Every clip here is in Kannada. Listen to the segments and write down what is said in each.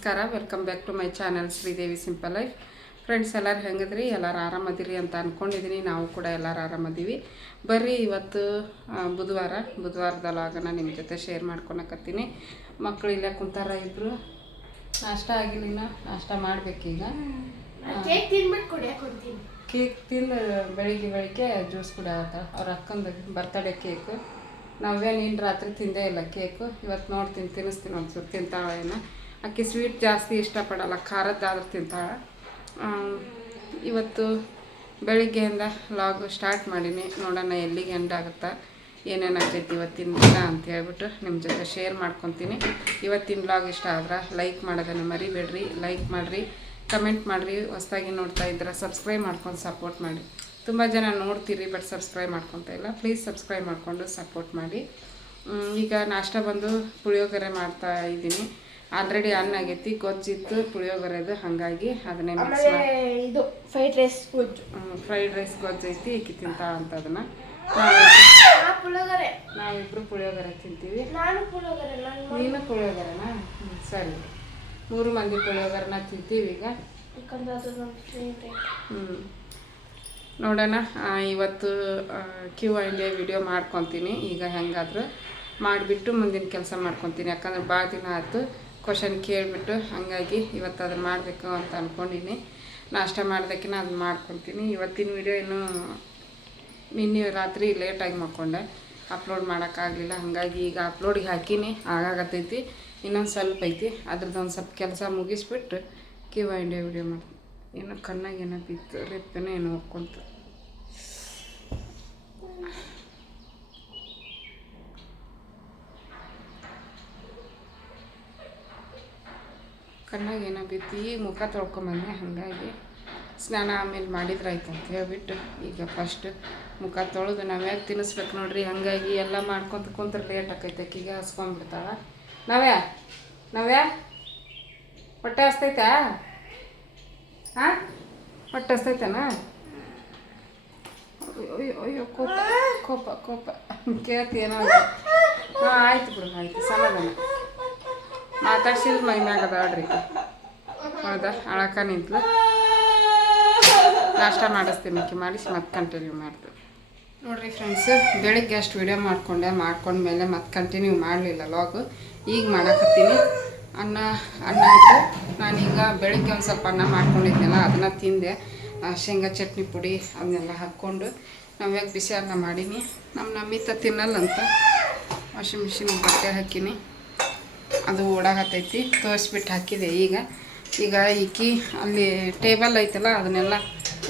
ನಮಸ್ಕಾರ welcome back to my channel Sridevi simple life friends ಎಲ್ಲರೂ ಹೆಂಗದ್ರಿ? ಎಲ್ಲರೂ ಆರಾಮದಿರಿ ಅಂತ ಅಂದ್ಕೊಂಡಿದ್ದೀನಿ ನಾವು ಕೂಡ ಎಲ್ಲರೂ ಆರಾಮದೀವಿ. ಬರ್ರಿ ಇವತ್ತು ಬುಧವಾರ. ಬುಧವಾರದ ನಾನು ನಿಮ್ಮ ಜೊತೆ ಶೇರ್ ಮಾಡ್ಕೊಳಕತ್ತೀನಿ. ಮಕ್ಕಳು ಇಲ್ಲೇ ಕುಂತಾರ ಇಬ್ಬರು ನಾಷ್ಟ ಆಗಿಲ್ಲ ನಾಷ್ಟ ಮಾಡಬೇಕೀಗ. ಕೇಕ್ ತಿಂದು ಬೆಳಿಗ್ಗೆ ಬೆಳಿಗ್ಗೆ ಜ್ಯೂಸ್ ಕೂಡ ಅವ್ರ ಅಕ್ಕಂದು ಬರ್ತಡೇ ಕೇಕು ನಾವೇನು ಇನ್ನು ರಾತ್ರಿ ತಿಂದೇ ಇಲ್ಲ ಕೇಕು ಇವತ್ತು ನೋಡ್ತೀನಿ ತಿನ್ನಿಸ್ತೀನಿ ಒಂದು ತಿಂತಾಳೆ ಏನೋ ಆಕೆ ಸ್ವೀಟ್ ಜಾಸ್ತಿ ಇಷ್ಟಪಡಲ್ಲ, ಖಾರದ್ದಾದ್ರೂ ತಿಂತಾಳೆ. ಇವತ್ತು ಬೆಳಿಗ್ಗೆಯಿಂದ ಲಾಗ್ ಸ್ಟಾರ್ಟ್ ಮಾಡೀನಿ. ನೋಡೋಣ ಎಲ್ಲಿಗೆ ಎಂಡ್ ಆಗುತ್ತಾ, ಏನೇನು ಆಗ್ತೈತಿ ಇವತ್ತಿನ ದಿನ ಅಂತ ಹೇಳ್ಬಿಟ್ಟು ನಿಮ್ಮ ಜೊತೆ ಶೇರ್ ಮಾಡ್ಕೊತೀನಿ. ಇವತ್ತಿನ ಬ್ಲಾಗ್ ಇಷ್ಟ ಆದ್ರೆ ಲೈಕ್ ಮಾಡೋದನ್ನು ಮರಿಬೇಡ್ರಿ ಲೈಕ್ ಮಾಡಿರಿ ಕಮೆಂಟ್ ಮಾಡಿರಿ. ಹೊಸ್ದಾಗಿ ನೋಡ್ತಾ ಇದ್ರೆ ಸಬ್ಸ್ಕ್ರೈಬ್ ಮಾಡ್ಕೊಂಡು ಸಪೋರ್ಟ್ ಮಾಡಿ. ತುಂಬ ಜನ ನೋಡ್ತೀರಿ ಬಟ್ ಸಬ್ಸ್ಕ್ರೈಬ್ ಮಾಡ್ಕೊತಾ ಇಲ್ಲ. ಪ್ಲೀಸ್ ಸಬ್ಸ್ಕ್ರೈಬ್ ಮಾಡಿಕೊಂಡು ಸಪೋರ್ಟ್ ಮಾಡಿ. ಈಗ ನಾಷ್ಟ ಬಂದು ಪುಳಿಯೋಗರೆ ಮಾಡ್ತಾ ಇದ್ದೀನಿ ಆಲ್ರೆಡಿ ಅನ್ನ ಆಗೈತಿ ಕೊಚ್ಚಿತ್ತು ಪುಳಿಯೋಗರೆದು ಹಾಗಾಗಿ ಅದನ್ನೇ ಮಿಕ್ಸ್ ಇದು ಫ್ರೈಡ್ ರೈಸ್ ಗೊಜ್ಜು. ಫ್ರೈಡ್ ರೈಸ್ ಗೊಜ್ಜೈತಿ ಈಕಿ ತಿಂತ ಅಂತ ಅದನ್ನ. ಪುಳಿಯೋಗರೆ. ನಾವಿಬ್ರು ಪುಳಿಯೋಗರೆ ತಿಂತೀವಿ. ನಾನು ಪುಳಿಯೋಗರೆ ನೀನು ಪುಳಿಯೋಗರೆನಾ? ಸರಿ. ಮೂರು ಮಂದಿ ಪುಳಿಯೋಗರೆನ ತಿಂತೀವಿ ಈಗ. ಹ್ಞೂ ನೋಡೋಣ ಇವತ್ತು ಕ್ಯೂ ಇಂಡಿಯಾ ವಿಡಿಯೋ ಮಾಡ್ಕೊತೀನಿ. ಈಗ ಹೆಂಗಾದ್ರೂ ಮಾಡಿಬಿಟ್ಟು ಮುಂದಿನ ಕೆಲಸ ಮಾಡ್ಕೊತೀನಿ. ಯಾಕಂದ್ರೆ ಭಾಳ ದಿನ ಆಯ್ತು. ಕ್ವಶನ್ ಕೇಳಿಬಿಟ್ಟು, ಹಾಗಾಗಿ ಇವತ್ತು ಅದನ್ನು ಮಾಡಬೇಕು ಅಂತ ಅಂದ್ಕೊಂಡಿನಿ ನಾಷ್ಟ ಮಾಡೋದಕ್ಕಿಂತ ಅದನ್ನ ಮಾಡ್ಕೊತೀನಿ. ಇವತ್ತಿನ ವಿಡಿಯೋ ಇನ್ನೂ ನಿನ್ನೆ ರಾತ್ರಿ ಲೇಟಾಗಿ ಮಾಡ್ಕೊಂಡೆ ಅಪ್ಲೋಡ್ ಮಾಡೋಕ್ಕಾಗಲಿಲ್ಲ. ಹಾಗಾಗಿ ಈಗ ಅಪ್ಲೋಡಿಗೆ ಹಾಕಿನಿ. ಆಗಾಗತ್ತೈತಿ ಇನ್ನೊಂದು ಸ್ವಲ್ಪ ಐತಿ. ಅದ್ರದ್ದು ಒಂದು ಸ್ವಲ್ಪ ಕೆಲಸ ಮುಗಿಸ್ಬಿಟ್ಟು ಕ್ಯೂ ಇಂಡಿಯಾ ವಿಡಿಯೋ ಮಾಡ್ತೀನಿ. ಏನೋ ಕಣ್ಣಾಗ ಏನೋ ಬಿತ್ತು. ರೆಪ್ಪೇನೋ ಏನೋ ಹೋಗ್ಕೊಂತ ಕಣ್ಣಾಗ ಏನೋ ಬಿತ್ತು ಈಗ ಮುಖ ತೊಳ್ಕೊಂಬಂದೆ, ಹಾಗಾಗಿ ಸ್ನಾನ ಆಮೇಲೆ ಮಾಡಿದ್ರಾಯ್ತು ಅಂತ ಹೇಳ್ಬಿಟ್ಟು ಈಗ ಫಸ್ಟ್ ಮುಖ ತೊಳೆದು ನಾವೇ ತಿನ್ನಿಸ್ಬೇಕು ನೋಡ್ರಿ, ಹಾಗಾಗಿ ಎಲ್ಲ ಮಾಡ್ಕೊಂತ ಕುಂತ್ರೆ ಲೇಟ್ ಆಕೈತೆ ಆಕಿಗೆ ಹಸ್ಕೊಂಡ್ಬಿಡ್ತಾವ ನಾವ್ಯಾ ನಾವ್ಯಾ ಹೊಟ್ಟೆ ಹಸ್ತೈತಾ? ಹಾಂ ಹೊಟ್ಟೆ ಹಸ್ತೈತೇನಾ? ಅಯ್ಯೋ ಅಯ್ಯೋ, ಕೋಪ ಕೋಪ ಕೋಪ. ಕೇಳ್ತೀನೋ ಹಾಂ, ಆಯ್ತು ಬಿಡು, ಆಯ್ತು, ಸಮಾಧಾನ. ಮಾತಾಡ್ಸಿದ್ರೆ ಮೈ ಮ್ಯಾಗ ಅದಾಳ್ರಿ ಹೌದಾ? ಅಳಕ ನಿಂತ್ಲು. ನಾಷ್ಟ ಮಾಡಿಸ್ತೀನಿ ಆಕೆ ಮಾಡಿಸಿ ಮತ್ತೆ ಕಂಟಿನ್ಯೂ ಮಾಡ್ತೀವಿ ನೋಡ್ರಿ ಫ್ರೆಂಡ್ಸ್ ಬೆಳಿಗ್ಗೆ ಅಷ್ಟು ವಿಡಿಯೋ ಮಾಡಿಕೊಂಡೆ. ಮಾಡ್ಕೊಂಡ್ಮೇಲೆ ಮತ್ತೆ ಕಂಟಿನ್ಯೂ ಮಾಡಲಿಲ್ಲ ಲಾಗು ಈಗ ಮಾಡಕತ್ತೀನಿ. ಅನ್ನ ಅನ್ನ ಆಯಿತು. ನಾನೀಗ ಬೆಳಿಗ್ಗೆ ಒಂದು ಸ್ವಲ್ಪ ಅನ್ನ ಮಾಡ್ಕೊಂಡಿದ್ನಲ್ಲ, ಅದನ್ನು ತಿಂದೆ. ಶೇಂಗಾ ಚಟ್ನಿ ಪುಡಿ ಅದನ್ನೆಲ್ಲ ಹಾಕ್ಕೊಂಡು ನಾವ್ಯಾಗ ಬಿಸಿ ಅನ್ನ ಮಾಡೀನಿ. ನಮ್ಮ ನಮ್ಮಿತ ತಿನ್ನಲ್ಲಂತ. ವಾಷಿಂಗ್ ಮಿಷಿನ್ ಬಟ್ಟೆ ಹಾಕೀನಿ. ಅದು ಓಡಾಕತ್ತೈತಿ ತೋರಿಸ್ಬಿಟ್ಟು ಹಾಕಿದೆ ಈಗ. ಈಗ ಈಕಿ ಅಲ್ಲಿ ಟೇಬಲ್ ಐತಲ್ಲ, ಅದನ್ನೆಲ್ಲ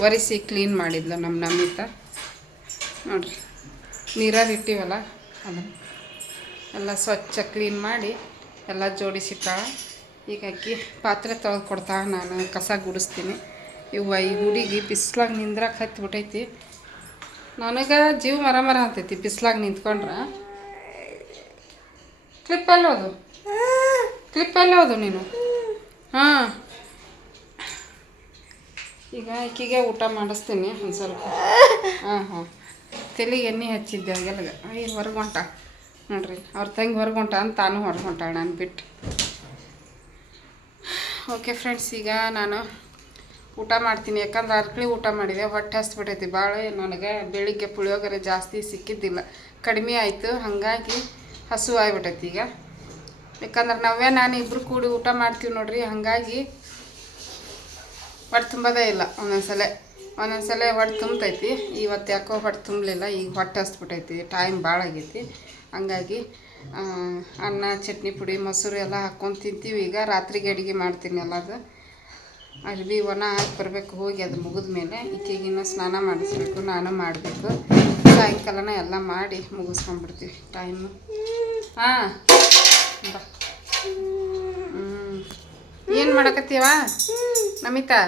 ಒರೆಸಿ ಕ್ಲೀನ್ ಮಾಡಿದ್ಲು ನಮ್ಮ ನಮ್ಮಿತ ನೋಡ್ರಿ ನೀರಾಗಿ ಇಟ್ಟಿವಲ್ಲ, ಅದನ್ನು ಎಲ್ಲ ಸ್ವಚ್ಛ ಕ್ಲೀನ್ ಮಾಡಿ ಎಲ್ಲ ಜೋಡಿಸಿಟ್ಟಾಳ ಈಗ ಅಕ್ಕಿ ಪಾತ್ರೆ ತೊಳೆದು ಕೊಡ್ತಾಳ ನಾನು ಕಸ ಗುಡಿಸ್ತೀನಿ. ಇವ ಈ ಹುಡುಗಿ ಬಿಸ್ಲಾಗ ನಿಂದ್ರಕ್ಕೆ ಹತ್ತಿಬಿಟ್ಟೈತಿ ನನಗೆ ಜೀವ ಮರ ಮರ ಹತ್ತೈತಿ ಬಿಸ್ಲಾಗ ನಿಂತ್ಕೊಂಡ್ರೆ. ಕ್ಲಿಪ್ ಹೋದು ನೀನು? ಹಾಂ. ಈಗ ಆಕಿಗೆ ಊಟ ಮಾಡಿಸ್ತೀನಿ ಒಂದು ಸ್ವಲ್ಪ. ಹಾಂ ಹಾಂ. ತಲೆಗೆ ಎಣ್ಣೆ ಹಚ್ಚಿದ್ದೆ ಎಲ್ಗೆ ಅಯ್ಯ ಹೊರಗೆ ಹೊಂಟ ನೋಡ್ರಿ, ಅವ್ರ ತಂಗಿ ಹೊರಗೆ ಹೊಂಟ ಅಂತ ತಾನು ಹೊರಗೆ ಹೊಂಟ ನಾನು ಬಿಟ್ಟು ಓಕೆ ಫ್ರೆಂಡ್ಸ್ ಈಗ ನಾನು ಊಟ ಮಾಡ್ತೀನಿ. ಯಾಕಂದ್ರೆ ಅರ್ಕಳಿ ಊಟ ಮಾಡಿದೆ. ಹೊಟ್ಟೆ ಹಸ್ಬಿಟ್ಟೈತಿ ಭಾಳ ನನಗೆ ಬೆಳಿಗ್ಗೆ ಪುಳಿಯೋಗರೆ ಜಾಸ್ತಿ ಸಿಕ್ಕಿದ್ದಿಲ್ಲ. ಕಡಿಮೆ ಆಯಿತು. ಹಾಗಾಗಿ ಹಸು ಆಗ್ಬಿಟ್ಟೈತಿ ಈಗ. ಯಾಕಂದ್ರೆ ನಾವೇ ನಾನು ಇಬ್ಬರು ಕೂಡಿ ಊಟ ಮಾಡ್ತೀವಿ ನೋಡ್ರಿ, ಹಾಗಾಗಿ ಹೊಟ್ಟೆ ತುಂಬೋದೇ ಇಲ್ಲ ಒಂದೊಂದ್ಸಲ. ಒಂದೊಂದ್ಸಲ ಹೊಟ್ಟೆ ತುಂಬ್ತೈತಿ, ಇವತ್ತು ಯಾಕೋ ಹೊಟ್ಟೆ ತುಂಬಲಿಲ್ಲ, ಈಗ ಹೊಟ್ಟೆ ಹಸ್ಬಿಟ್ಟೈತಿ ಟೈಮ್ ಭಾಳ ಆಗೈತಿ. ಹಂಗಾಗಿ ಅನ್ನ, ಚಟ್ನಿ ಪುಡಿ, ಮೊಸರು ಎಲ್ಲ ಹಾಕ್ಕೊಂಡು ತಿಂತೀವಿ ಈಗ, ರಾತ್ರಿಗೆ ಅಡುಗೆ ಮಾಡ್ತೀನಿ ಎಲ್ಲದು ಅರ್ಬಿ ಒಣ ಹಾಕಿ ಬರಬೇಕು, ಹೋಗಿ ಅದು ಮುಗಿದ ಮೇಲೆ ಈಕೆಗಿನ್ನ ಸ್ನಾನ ಮಾಡಿಸ್ಬೇಕು, ನಾನು ಮಾಡಬೇಕು. ಸಾಯಂಕಾಲನ ಎಲ್ಲ ಮಾಡಿ ಮುಗಿಸ್ಕೊಂಡ್ಬಿಡ್ತೀವಿ ಟೈಮು ಹಾಂ. ಬಾ. ಹ್ಞೂ ಏನು ಮಾಡಕತ್ತೀವ ನಮಿತಾ?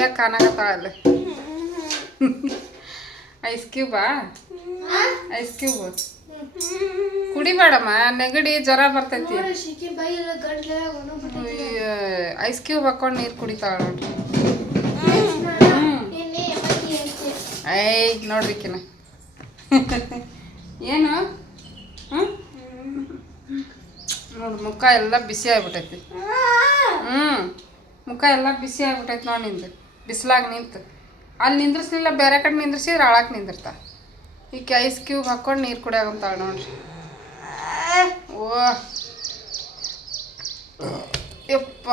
ಯಾಕೆ ಕಾಣಕತ್ತಾಳ ಐಸ್ ಕ್ಯೂಬಾ? Ice cube? ಕುಡಿಬೇಡಮ್ಮ ನೆಗಡಿ ಜ್ವರ ಬರ್ತೈತಿ. ಐಸ್ ಕ್ಯೂಬ್ ಹಾಕೊಂಡು ನೀರು ಕುಡಿತಾಳ ನೋಡ್ರಿ. ಐ ನೋಡ್ರಿ ಕಿನ. ಏನು ಹ್ಞೂ ನೋಡಿ, ಮುಖ ಎಲ್ಲ ಬಿಸಿ ಆಗ್ಬಿಟ್ಟೈತಿ ಹ್ಞೂ ಮುಖ ಎಲ್ಲ ಬಿಸಿ ಆಗ್ಬಿಟ್ಟೈತಿ ನೋಡಿ ನಿಂದು. ಬಿಸಿಲಾಗ ನಿಂತು. ಅಲ್ಲಿ ನಿಂದ್ರಿಸ್ಲಿಲ್ಲ, ಬೇರೆ ಕಡೆ ನಿಂದ್ರಿಸಿದ್ರೆ ಆಳಕ್ಕೆ ನಿಂದಿರ್ತಾ. ಈಕೆ ಐಸ್ ಕ್ಯೂಬ್ ಹಾಕ್ಕೊಂಡು ನೀರು ಕುಡಿಯಾಗಂತಾಳೆ ನೋಡ್ರಿ. ಓ. ಯಪ್ಪ,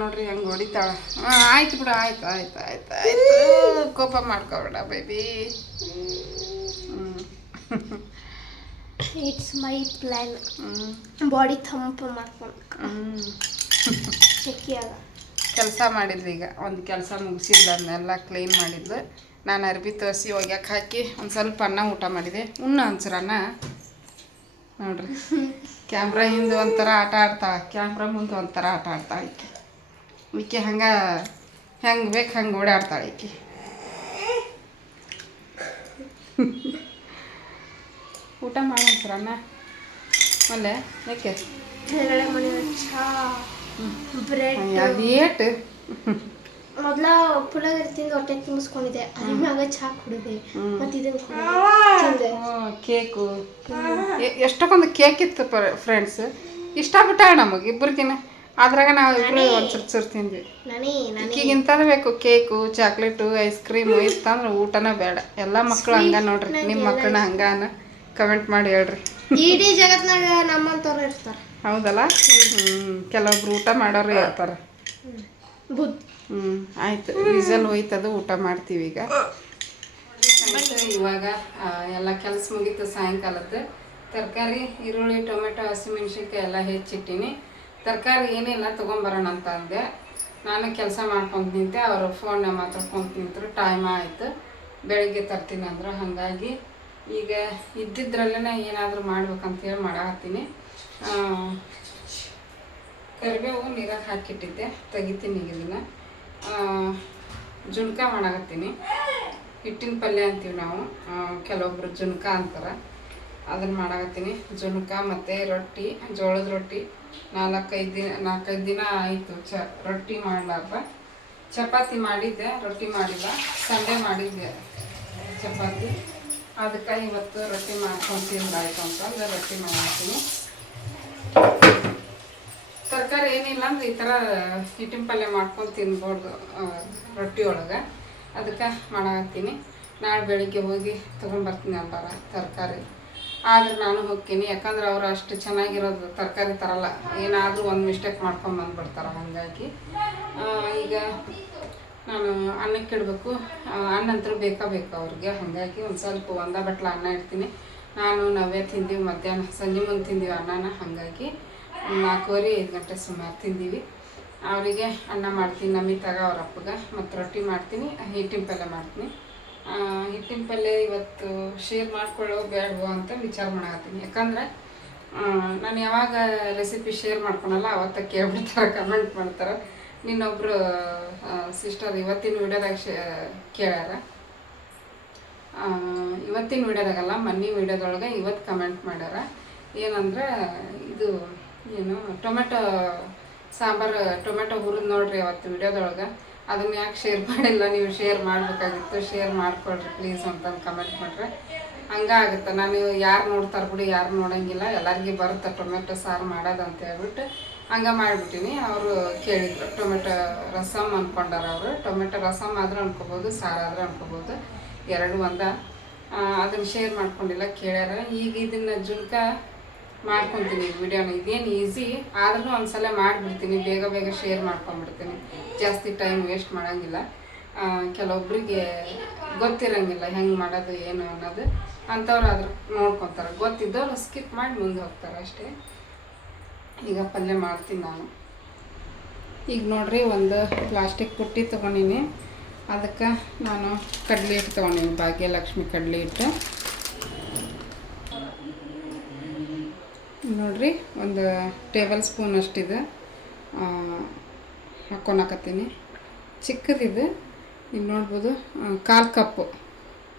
ನೋಡ್ರಿ ಹಂಗೆ ಹೊಡಿತಾಳ. ಹಾಂ, ಆಯ್ತು ಬಿಡು, ಆಯ್ತು ಆಯ್ತು ಆಯ್ತು ಆಯ್ತು. ಕೋಪ ಮಾಡ್ಕೊಬೇಡ ಬೇಬಿ ಹ್ಞೂ ಇಟ್ಸ್ ಮೈ ಪ್ಲ್ಯಾನ್ ಬಾಡಿ ತಂಪು ಮಾಡ್ಕೊಂಡು ಕೆಲಸ ಮಾಡಿದ್ವಿ ಈಗ. ಒಂದು ಕೆಲಸ ಮುಗಿಸಿದ್ಲು ಅದನ್ನೆಲ್ಲ ಕ್ಲೀನ್ ಮಾಡಿದ್ದು ನಾನು ಅರ್ಬಿ ತೋರಿಸಿ ಒಗ್ಯಾಕೆ ಹಾಕಿ ಒಂದು ಸ್ವಲ್ಪ ಅನ್ನ ಊಟ ಮಾಡಿದೆ. ಉಣ್ಣ ಅನ್ಸರ ಅನ್ನ. ನೋಡ್ರಿ. ಕ್ಯಾಮ್ರಾ ಹಿಂದೆ ಒಂಥರ ಆಟ ಆಡ್ತಾಳೆ ಕ್ಯಾಮ್ರಾ ಮುಂದೆ ಒಂಥರ ಆಟ ಆಡ್ತಾಳೆ ಈಕೆ ಈಕೆ ಹಂಗೆ ಹೆಂಗೆ ಬೇಕು ಹಂಗೆ ಓಡಾಡ್ತಾಳೆ ಈಕೆ. ಊಟ ಮಾಡೋಣ ಸರ್ ಅನ್ನ. ಮೊನ್ನೆ ಯಾಕೆ ಕೆಳಗಡೆ ಮನೆ ಚಾ ಬ್ರೆಡ್. ಅದೇಟ್ ಮೊದ್ಲ ಪುಳಗರಿ ತಿಂದು ಹೊಟ್ಟೆ ತುಂಬಿಸ್ಕೊಂಡಿದ್ದೆ. ಅದ್ರಾಗ ಮ್ಯಾಗ ಚಾ ಕುಡಿದೆ. ಮತ್ತೆ ಇದನ್ನ ಕೇಕು. ಎಷ್ಟಕ್ಕೊಂದು ಕೇಕ್ ಇತ್ತು ಫ್ರೆಂಡ್ಸ್ ಇಷ್ಟ ಬಿಟ್ಟ ನಮಗೆ ಇಬ್ಬರಿಗಿನ ಅದ್ರಾಗ ನಾವು ಇಬ್ಬರು ಒಂದು ಚುರ್ ಚುರ್ ತಿಂದ್ವಿ. ನಾನೇ ನಾನೇ. ಬೇಕು ಕೇಕು ಚಾಕ್ಲೇಟು ಐಸ್ ಕ್ರೀಮ್ ಇತ್ತಂದ್ರೆ ಊಟನ ಬೇಡ. ಎಲ್ಲ ಮಕ್ಕಳು ಹಂಗ ನೋಡ್ರಿ ನಿಮ್ಮ ಮಕ್ಕಳನ್ನ ಹಂಗಾನ ಕಮೆಂಟ್ ಮಾಡಿ ಹೇಳ್ರಿ. ಇಡೀ ಜಗತ್ನಾಗ ನಮ್ಮಂತವ್ರು ಇರ್ತಾರೆ. ಹೌದಲ್ಲ? ಹ್ಞೂ ಕೆಲವೊಬ್ರು ಊಟ ಮಾಡೋರು ಇರ್ತಾರೆ ಹ್ಞೂ ಆಯ್ತು. ಡೀಸೆಲ್ ಹೋಯ್ತದು ಊಟ ಮಾಡ್ತೀವಿ ಈಗ. ಇವಾಗ ಎಲ್ಲ ಕೆಲಸ ಮುಗೀತು ಸಾಯಂಕಾಲದ್ದು. ತರಕಾರಿ ಈರುಳ್ಳಿ ಟೊಮೆಟೊ ಹಸಿಮೆಣ್ಸಿನ್ಕಾಯಿ ಎಲ್ಲ ಹೆಚ್ಚಿಟ್ಟಿನಿ. ತರಕಾರಿ ಏನಿಲ್ಲ ತೊಗೊಂಬರೋಣ ಅಂತ ಅಂದೆ. ನಾನು ಕೆಲಸ ಮಾಡ್ಕೊಂಡು ನಿಂತೆ ಅವರು ಫೋನ್ ಮಾತಾಡ್ಕೊಂಡು ನಿಂತರು ಟೈಮ್ ಆಯಿತು. ಬೆಳಿಗ್ಗೆ ತರ್ತೀನಿ ಅಂದ್ರೆ ಹಾಗಾಗಿ ಈಗ ಇದ್ದಿದ್ರಲ್ಲೇ ಏನಾದರೂ ಮಾಡ್ಬೇಕಂತ ಹೇಳಿ ಮಾಡಾಕತ್ತೀನಿ. ಕರಿಬೇವು ನೀರಾಗ ಹಾಕಿಟ್ಟಿದ್ದೆ, ತೆಗಿತೀನಿ ಈಗ ಇದನ್ನು. ಜುಣ್ಕ ಮಾಡಾಕತ್ತೀನಿ. ಹಿಟ್ಟಿನ ಪಲ್ಯ ಅಂತೀವಿ ನಾವು ಕೆಲವೊಬ್ರು ಜುಣ್ಕ ಅಂತಾರೆ. ಅದನ್ನು ಮಾಡಾಕತ್ತೀನಿ. ಜುಣ್ಕ ಮತ್ತು ರೊಟ್ಟಿ, ಜೋಳದ ರೊಟ್ಟಿ. ನಾಲ್ಕೈದು ದಿನ ನಾಲ್ಕೈದು ದಿನ ಆಯಿತು ಚ, ರೊಟ್ಟಿ ಮಾಡಲಾರ್ದ. ಚಪಾತಿ ಮಾಡಿದ್ದೆ, ರೊಟ್ಟಿ ಮಾಡಿಲ್ಲ. ಸಂಡೆ ಮಾಡಿದ್ದೆ ಚಪಾತಿ. ಅದಕ್ಕೆ ಇವತ್ತು ರೊಟ್ಟಿ ಮಾಡ್ಕೊಂಡು ತಿಂದಾಯ್ತು ಅಂತಂದ್ರೆ ರೊಟ್ಟಿ ಮಾಡ್ತೀನಿ. ತರಕಾರಿ ಏನಿಲ್ಲ ಅಂದ್ರೆ ಈ ಥರ ಹಿಟ್ಟಿನ ಪಲ್ಯ ಮಾಡ್ಕೊಂಡು ತಿನ್ಬೋದು ರೊಟ್ಟಿ ಒಳಗೆ. ಅದಕ್ಕೆ ಮಾಡಾಕತ್ತೀನಿ. ನಾಳೆ ಬೆಳಿಗ್ಗೆ ಹೋಗಿ ತೊಗೊಂಬರ್ತೀನಿ ಅಂತಾರ ತರಕಾರಿ. ಆದ್ರೆ ನಾನು ಹೋಗ್ತೀನಿ. ಯಾಕಂದ್ರೆ ಅವ್ರು ಅಷ್ಟು ಚೆನ್ನಾಗಿರೋದು ತರಕಾರಿ ತರಲ್ಲ. ಏನಾದರೂ ಒಂದು ಮಿಸ್ಟೇಕ್ ಮಾಡ್ಕೊಂಡು ಬಂದ್ಬಿಡ್ತಾರೆ ಹಾಗಾಗಿ ಈಗ ನಾನು ಅನ್ನಕ್ಕೆ ಇಡಬೇಕು. ಅನ್ನ ಅಂತೂ ಬೇಕಾ ಬೇಕು ಅವ್ರಿಗೆ. ಹಾಗಾಗಿ ಒಂದು ಸ್ವಲ್ಪ ಒಂದ ಬಟ್ಲ ಅನ್ನ ಇಡ್ತೀನಿ. ನಾನು ನಾವೇ ತಿಂದೀವಿ ಮಧ್ಯಾಹ್ನ. ಸಂಜೆ ಮುಂದೆ ತಿಂದೀವಿ ಅನ್ನನ. ಹಾಗಾಗಿ ನಾಲ್ಕೂವರೆ, ಐದು ಗಂಟೆ ಸುಮಾರು ತಿಂದೀವಿ. ಅವರಿಗೆ ಅನ್ನ ಮಾಡ್ತೀನಿ. ನಮಿತಾಗ ಅವ್ರ ಅಪ್ಪಗೆ. ಮತ್ತು ರೊಟ್ಟಿ ಮಾಡ್ತೀನಿ. ಹಿಟ್ಟಿನ ಪಲ್ಯ ಮಾಡ್ತೀನಿ. ಹಿಟ್ಟಿನ ಪಲ್ಯ ಇವತ್ತು ಶೇರ್ ಮಾಡ್ಕೊಳ್ಳೋ ಬೇಡವೋ ಅಂತ ವಿಚಾರ ಮಾಡ್ತೀನಿ ಯಾಕಂದ್ರೆ ನಾನು ಯಾವಾಗ ರೆಸಿಪಿ ಶೇರ್ ಮಾಡ್ಕೊಳಲ್ಲ, ಅವತ್ತ ಕೇಳ್ಬಿಡ್ತಾರೆ ಕಮೆಂಟ್ ಮಾಡ್ತಾರೆ. ನಿನ್ನೊಬ್ರು ಸಿಸ್ಟರ್ ಇವತ್ತಿನ ವಿಡಿಯೋದಾಗ ಶೇ, ಕೇಳ್ಯಾರ. ಇವತ್ತಿನ ವಿಡಿಯೋದಾಗಲ್ಲ, ಮೊನ್ನೆ ವಿಡಿಯೋದೊಳಗೆ ಇವತ್ತು ಕಮೆಂಟ್ ಮಾಡ್ಯಾರ. ಏನಂದ್ರೆ, ಇದು, ಏನು, ಟೊಮೆಟೊ, ಸಾಂಬಾರು, ಟೊಮೆಟೊ ಹುರಿದು ನೋಡ್ರಿ ಅವತ್ತು ವಿಡಿಯೋದೊಳಗೆ. ಅದನ್ನ ಯಾಕೆ ಶೇರ್ ಮಾಡಿಲ್ಲ, ನೀವು ಶೇರ್ ಮಾಡಬೇಕಾಗಿತ್ತು ಶೇರ್ ಮಾಡ್ಕೊಳ್ರಿ ಪ್ಲೀಸ್ ಅಂತಂದು ಕಮೆಂಟ್ ಮಾಡ್ರೆ. ಹಂಗಾಗುತ್ತೆ ನಾನು ಯಾರು ನೋಡ್ತಾರೆ ಬಿಡಿ, ಯಾರು ನೋಡಂಗಿಲ್ಲ, ಎಲ್ಲರಿಗೂ ಬರುತ್ತೆ ಟೊಮೆಟೊ ಸಾರು ಮಾಡೋದು ಅಂತ ಹೇಳ್ಬಿಟ್ಟು ಹಂಗೆ ಮಾಡಿಬಿಟ್ಟಿನಿ. ಅವರು ಕೇಳಿದರು. ಟೊಮೆಟೊ ರಸಮ್ ಅಂದ್ಕೊಂಡಾರ ಅವರು. ಟೊಮೆಟೊ ರಸಮ್ ಆದರೂ ಅನ್ಕೋಬೋದು, ಸಾರು ಆದರೂ ಅನ್ಕೋಬೋದು. ಎರಡು ಒಂದ. ಅದನ್ನು ಶೇರ್ ಮಾಡ್ಕೊಂಡಿಲ್ಲ, ಕೇಳ್ಯಾರ. ಈಗ ಇದನ್ನು ಜುಲ್ಕ ಮಾಡ್ಕೊತೀನಿ ವಿಡಿಯೋನ. ಇದೇನು ಈಸಿ ಆದ್ರೂ ಒಂದ್ಸಲ ಮಾಡಿಬಿಡ್ತೀನಿ. ಬೇಗ ಬೇಗ ಶೇರ್ ಮಾಡ್ಕೊಂಡ್ಬಿಡ್ತೀನಿ. ಜಾಸ್ತಿ ಟೈಮ್ ವೇಸ್ಟ್ ಮಾಡೋಂಗಿಲ್ಲ. ಕೆಲವೊಬ್ಬರಿಗೆ ಗೊತ್ತಿರಂಗಿಲ್ಲ ಹೆಂಗೆ ಮಾಡೋದು, ಏನು ಅನ್ನೋದು. ಅಂಥವ್ರು ಆದ್ರೆ ನೋಡ್ಕೊತಾರೆ. ಗೊತ್ತಿದ್ದವ್ರು ಸ್ಕಿಪ್ ಮಾಡಿ ಮುಂದೆ ಹೋಗ್ತಾರೆ ಅಷ್ಟೇ. ಈಗ ಪಲ್ಯ ಮಾಡ್ತೀನಿ ನಾನು. ಈಗ ನೋಡ್ರಿ ಒಂದು ಪ್ಲಾಸ್ಟಿಕ್ ಪುಟ್ಟಿ ತೊಗೊಂಡಿನಿ. ಅದಕ್ಕೆ ನಾನು ಕಡಲೆ ಹಿಟ್ಟು ತೊಗೊಂಡಿನಿ, ಭಾಗ್ಯಲಕ್ಷ್ಮಿ ಕಡಲೆ ಹಿಟ್ಟು. ನೋಡ್ರಿ ಒಂದು ಟೇಬಲ್ ಸ್ಪೂನ್ ಅಷ್ಟಿದೆ ಹಾಕ್ಕೊಳಕತ್ತೀನಿ ಚಿಕ್ಕದಿದೆ ಇಲ್ಲಿ ನೋಡ್ಬೋದು ಕಾಲು ಕಪ್ಪು.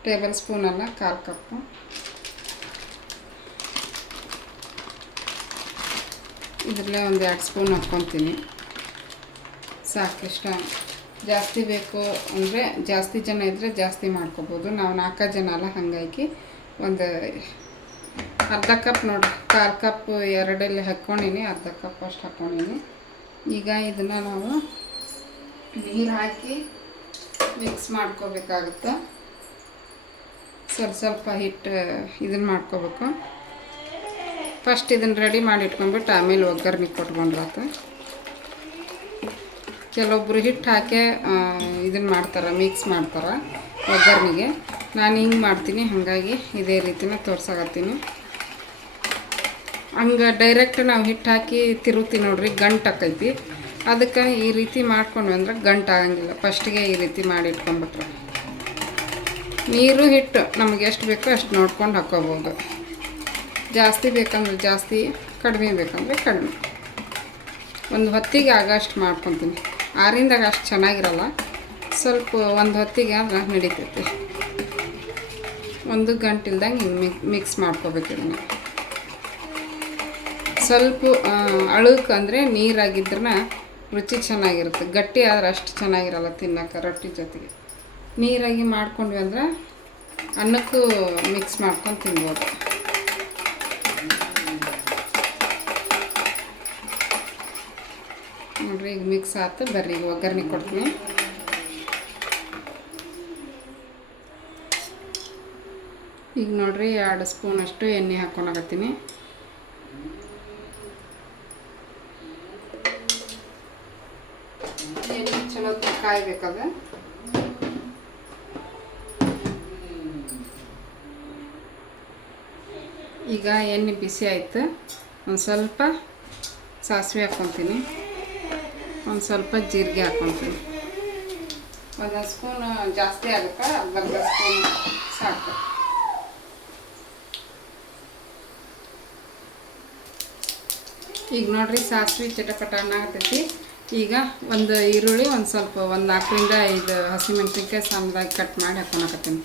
ಟೇಬಲ್ ಸ್ಪೂನ್ ಅಲ್ಲ, ಕಾಲು ಕಪ್ಪು. ಇದರಲ್ಲೇ ಒಂದು ಎರಡು ಸ್ಪೂನ್ ಹಾಕ್ಕೊತೀನಿ ಸಾಕಿಷ್ಟ ಜಾಸ್ತಿ ಬೇಕು ಅಂದರೆ ಜಾಸ್ತಿ ಜನ ಇದ್ದರೆ ಜಾಸ್ತಿ ಮಾಡ್ಕೋಬೋದು. ನಾವು ನಾಲ್ಕು ಜನ ಅಲ್ಲ ಹಾಗಾಗಿ ಒಂದು ಅರ್ಧ ಕಪ್ ನೋಡಿ ಕಾಲು ಕಪ್ ಎರಡಲ್ಲಿ ಹಾಕ್ಕೊಂಡಿನಿ, ಅರ್ಧ ಕಪ್ ಅಷ್ಟು ಹಾಕ್ಕೊಂಡಿನಿ. ಈಗ ಇದನ್ನು ನಾವು ನೀರು ಹಾಕಿ ಮಿಕ್ಸ್ ಮಾಡ್ಕೋಬೇಕಾಗುತ್ತೆ. ಸ್ವಲ್ಪ ಸ್ವಲ್ಪ ಹಿಟ್ಟು ಇದನ್ನು ಮಾಡ್ಕೋಬೇಕು. ಫಸ್ಟ್ ಇದನ್ನು ರೆಡಿ ಮಾಡಿ ಇಟ್ಕೊಂಡ್ಬಿಟ್ಟು ಆಮೇಲೆ ಒಗ್ಗರಣೆ ಕೊಟ್ಕೊಂಡ್ರಾತು ಕೆಲವೊಬ್ರು ಹಿಟ್ಟು ಹಾಕಿ ಇದನ್ನು ಮಾಡ್ತಾರೆ ಮಿಕ್ಸ್ ಮಾಡ್ತಾರೆ ಒಗ್ಗರಣೆಗೆ. ನಾನು ಹಿಂಗೆ ಮಾಡ್ತೀನಿ, ಹಾಗಾಗಿ ಇದೇ ರೀತಿನ ತೋರ್ಸಾಕತ್ತೀನಿ. ಹಂಗೆ ಡೈರೆಕ್ಟ್ ನಾವು ಹಿಟ್ಟು ಹಾಕಿ ತಿರುಗ್ತೀವಿ ನೋಡ್ರಿ, ಗಂಟು ಹಾಕೈತಿ ಅದಕ್ಕೆ ಈ ರೀತಿ ಮಾಡ್ಕೊಂಡ್ವಿ ಅಂದ್ರೆ ಗಂಟು ಆಗಂಗಿಲ್ಲ. ಫಸ್ಟಿಗೆ ಈ ರೀತಿ ಮಾಡಿ ಇಟ್ಕೊಂಡ್ಬಿಟ್ರೆ. ನೀರು, ಹಿಟ್ಟು ನಮಗೆ ಎಷ್ಟು ಬೇಕೋ ಅಷ್ಟು ನೋಡ್ಕೊಂಡು ಹಾಕ್ಕೋಬೋದು ಜಾಸ್ತಿ ಬೇಕಂದ್ರೆ ಜಾಸ್ತಿ, ಕಡಿಮೆ ಬೇಕಂದರೆ ಕಡಿಮೆ. ಒಂದು ಹೊತ್ತಿಗೆ ಆಗಷ್ಟು ಮಾಡ್ಕೊತೀನಿ. ಆರಿಂದಾಗ ಅಷ್ಟು ಚೆನ್ನಾಗಿರಲ್ಲ. ಸ್ವಲ್ಪ ಒಂದು ಹೊತ್ತಿಗೆ ಆದ್ರೆ ನಡೀತೈತಿ. ಒಂದು ಗಂಟಿಲ್ದಂಗೆ ಹಿಂಗೆ ಮಿಕ್, ಮಿಕ್ಸ್ ಮಾಡ್ಕೋಬೇಕು ಇದನ್ನು. ಸ್ವಲ್ಪ ಅಳುಕ್ ಅಂದರೆ ನೀರಾಗಿದ್ರನ ರುಚಿ ಚೆನ್ನಾಗಿರುತ್ತೆ. ಗಟ್ಟಿ ಆದ್ರೆ ಅಷ್ಟು ಚೆನ್ನಾಗಿರಲ್ಲ ತಿನ್ನಕ್ಕೆ ರೊಟ್ಟಿ ಜೊತೆಗೆ. ನೀರಾಗಿ ಮಾಡ್ಕೊಂಡ್ವಿ ಅಂದ್ರೆ ಅನ್ನಕ್ಕೂ ಮಿಕ್ಸ್ ಮಾಡ್ಕೊಂಡು ತಿನ್ಬೋದು. ನೋಡ್ರಿ ಈಗ ಮಿಕ್ಸ್ ಆಯ್ತು ಬರ್ರಿ, ಈಗ ಒಗ್ಗರಣೆ ಕೊಡ್ತೀನಿ. ಈಗ ನೋಡ್ರಿ, ಎರಡು ಸ್ಪೂನ್ ಅಷ್ಟು ಎಣ್ಣೆ ಹಾಕೊಂಡಾಗತ್ತೀನಿ ಎಣ್ಣೆ ಚಲೋ ಕಾಯ್ಬೇಕದ. ಈಗ ಎಣ್ಣೆ ಬಿಸಿ ಆಯ್ತು. ಒಂದು ಸ್ವಲ್ಪ ಸಾಸಿವೆ ಹಾಕ್ಕೊತೀನಿ. ಒಂದು ಸ್ವಲ್ಪ ಜೀರಿಗೆ ಹಾಕ್ಕೊತೀನಿ ಒಂದು ಸ್ಪೂನ್ ಜಾಸ್ತಿ ಆಗುತ್ತೆ ಅರ್ಧ ಸ್ಪೂನ್ ಸಾಕು. ಈಗ ನೋಡ್ರಿ ಸಾಸಿವೆ ಚಟಪಟ ಅನ್ನಕತ್ತೈತಿ ಈಗ ಒಂದು ಈರುಳ್ಳಿ ಒಂದು ಸ್ವಲ್ಪ ಒಂದು ನಾಲ್ಕರಿಂದ ಐದು ಹಸಿಮೆಣ್ಸಿನ್ಕಾಯಿ ಸಣ್ಣದಾಗಿ ಕಟ್ ಮಾಡಿ ಹಾಕೊಳಕತ್ತೀನಿ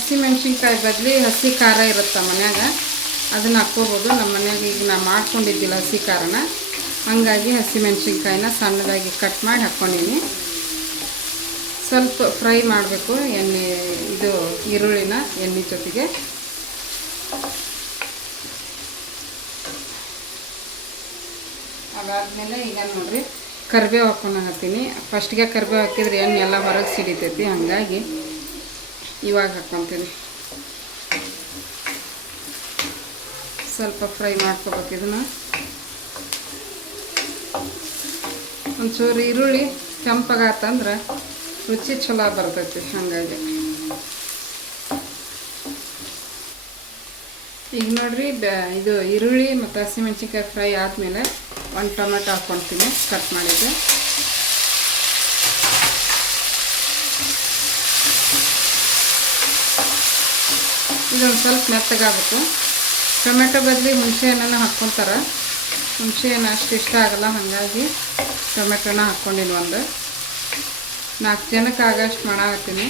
ಹಸಿ ಮೆಣಸಿನ್ಕಾಯಿ ಬದಲಿ ಹಸಿ ಖಾರ ಇರುತ್ತೆ ಮನ್ಯಾಗ. ಅದನ್ನು ಹಾಕ್ಕೋಬೋದು. ನಮ್ಮ ಮನೆಯಾಗ ಈಗ ನಾನು ಮಾಡ್ಕೊಂಡಿದ್ದಿಲ್ಲ ಹಸಿ ಖಾರನ. ಹಾಗಾಗಿ ಹಸಿ ಮೆಣಸಿನ್ಕಾಯಿನ ಸಣ್ಣದಾಗಿ ಕಟ್ ಮಾಡಿ ಹಾಕ್ಕೊಂಡೀನಿ. ಸ್ವಲ್ಪ ಫ್ರೈ ಮಾಡಬೇಕು ಎಣ್ಣೆ, ಇದು ಈರುಳ್ಳಿನ ಎಣ್ಣೆ ಜೊತೆಗೆ. ಅದಾದಮೇಲೆ ಈಗ ನೋಡಿರಿ, ಕರಿಬೇವು ಹಾಕ್ಕೊಂಡು ಹಾಕ್ತೀನಿ ಫಸ್ಟ್ಗೆ ಕರಿಬೇವು ಹಾಕಿದ್ರೆ ಎಣ್ಣೆ ಎಲ್ಲ ಹೊರಗೆ ಸಿಡಿತೈತಿ. ಹಾಗಾಗಿ ಇವಾಗ ಹಾಕ್ಕೊತೀನಿ ಸ್ವಲ್ಪ ಫ್ರೈ ಮಾಡ್ಕೋಬೇಕು ಇದನ್ನು. ಒಂಚೂರು ಈರುಳ್ಳಿ ಕೆಂಪಗಾತಂದ್ರೆ ರುಚಿ ಚಲೋ ಬರ್ತೈತಿ ಹಾಗಾಗಿ. ಈಗ ನೋಡ್ರಿ ಇದು ಈರುಳ್ಳಿ ಮತ್ತು ಹಸಿಮೆಣ್ಸಿನ್ಕಾಯಿ ಫ್ರೈ ಆದಮೇಲೆ ಒಂದು ಟೊಮೆಟೊ ಹಾಕ್ಕೊಳ್ತೀನಿ ಕಟ್ ಮಾಡಿದ್ದೆ. ಇದೊಂದು ಸ್ವಲ್ಪ ಮೆತ್ತಗಾಗಬೇಕು ಟೊಮೆಟೊ ಬದಲಿ ಹುಣಸೆ ಹಣ್ಣನ್ನು ಹಾಕ್ಕೊತಾರೆ. ಹುಣಸೆ ಹಣ್ಣು ಅಷ್ಟು ಇಷ್ಟ ಆಗಲ್ಲ, ಹಾಗಾಗಿ ಟೊಮೆಟೊನ ಹಾಕ್ಕೊಂಡಿನಿ ಒಂದು. ನಾಲ್ಕು ಜನಕ್ಕೆ ಆಗಷ್ಟು ಮಾಡಾಕತ್ತೀನಿ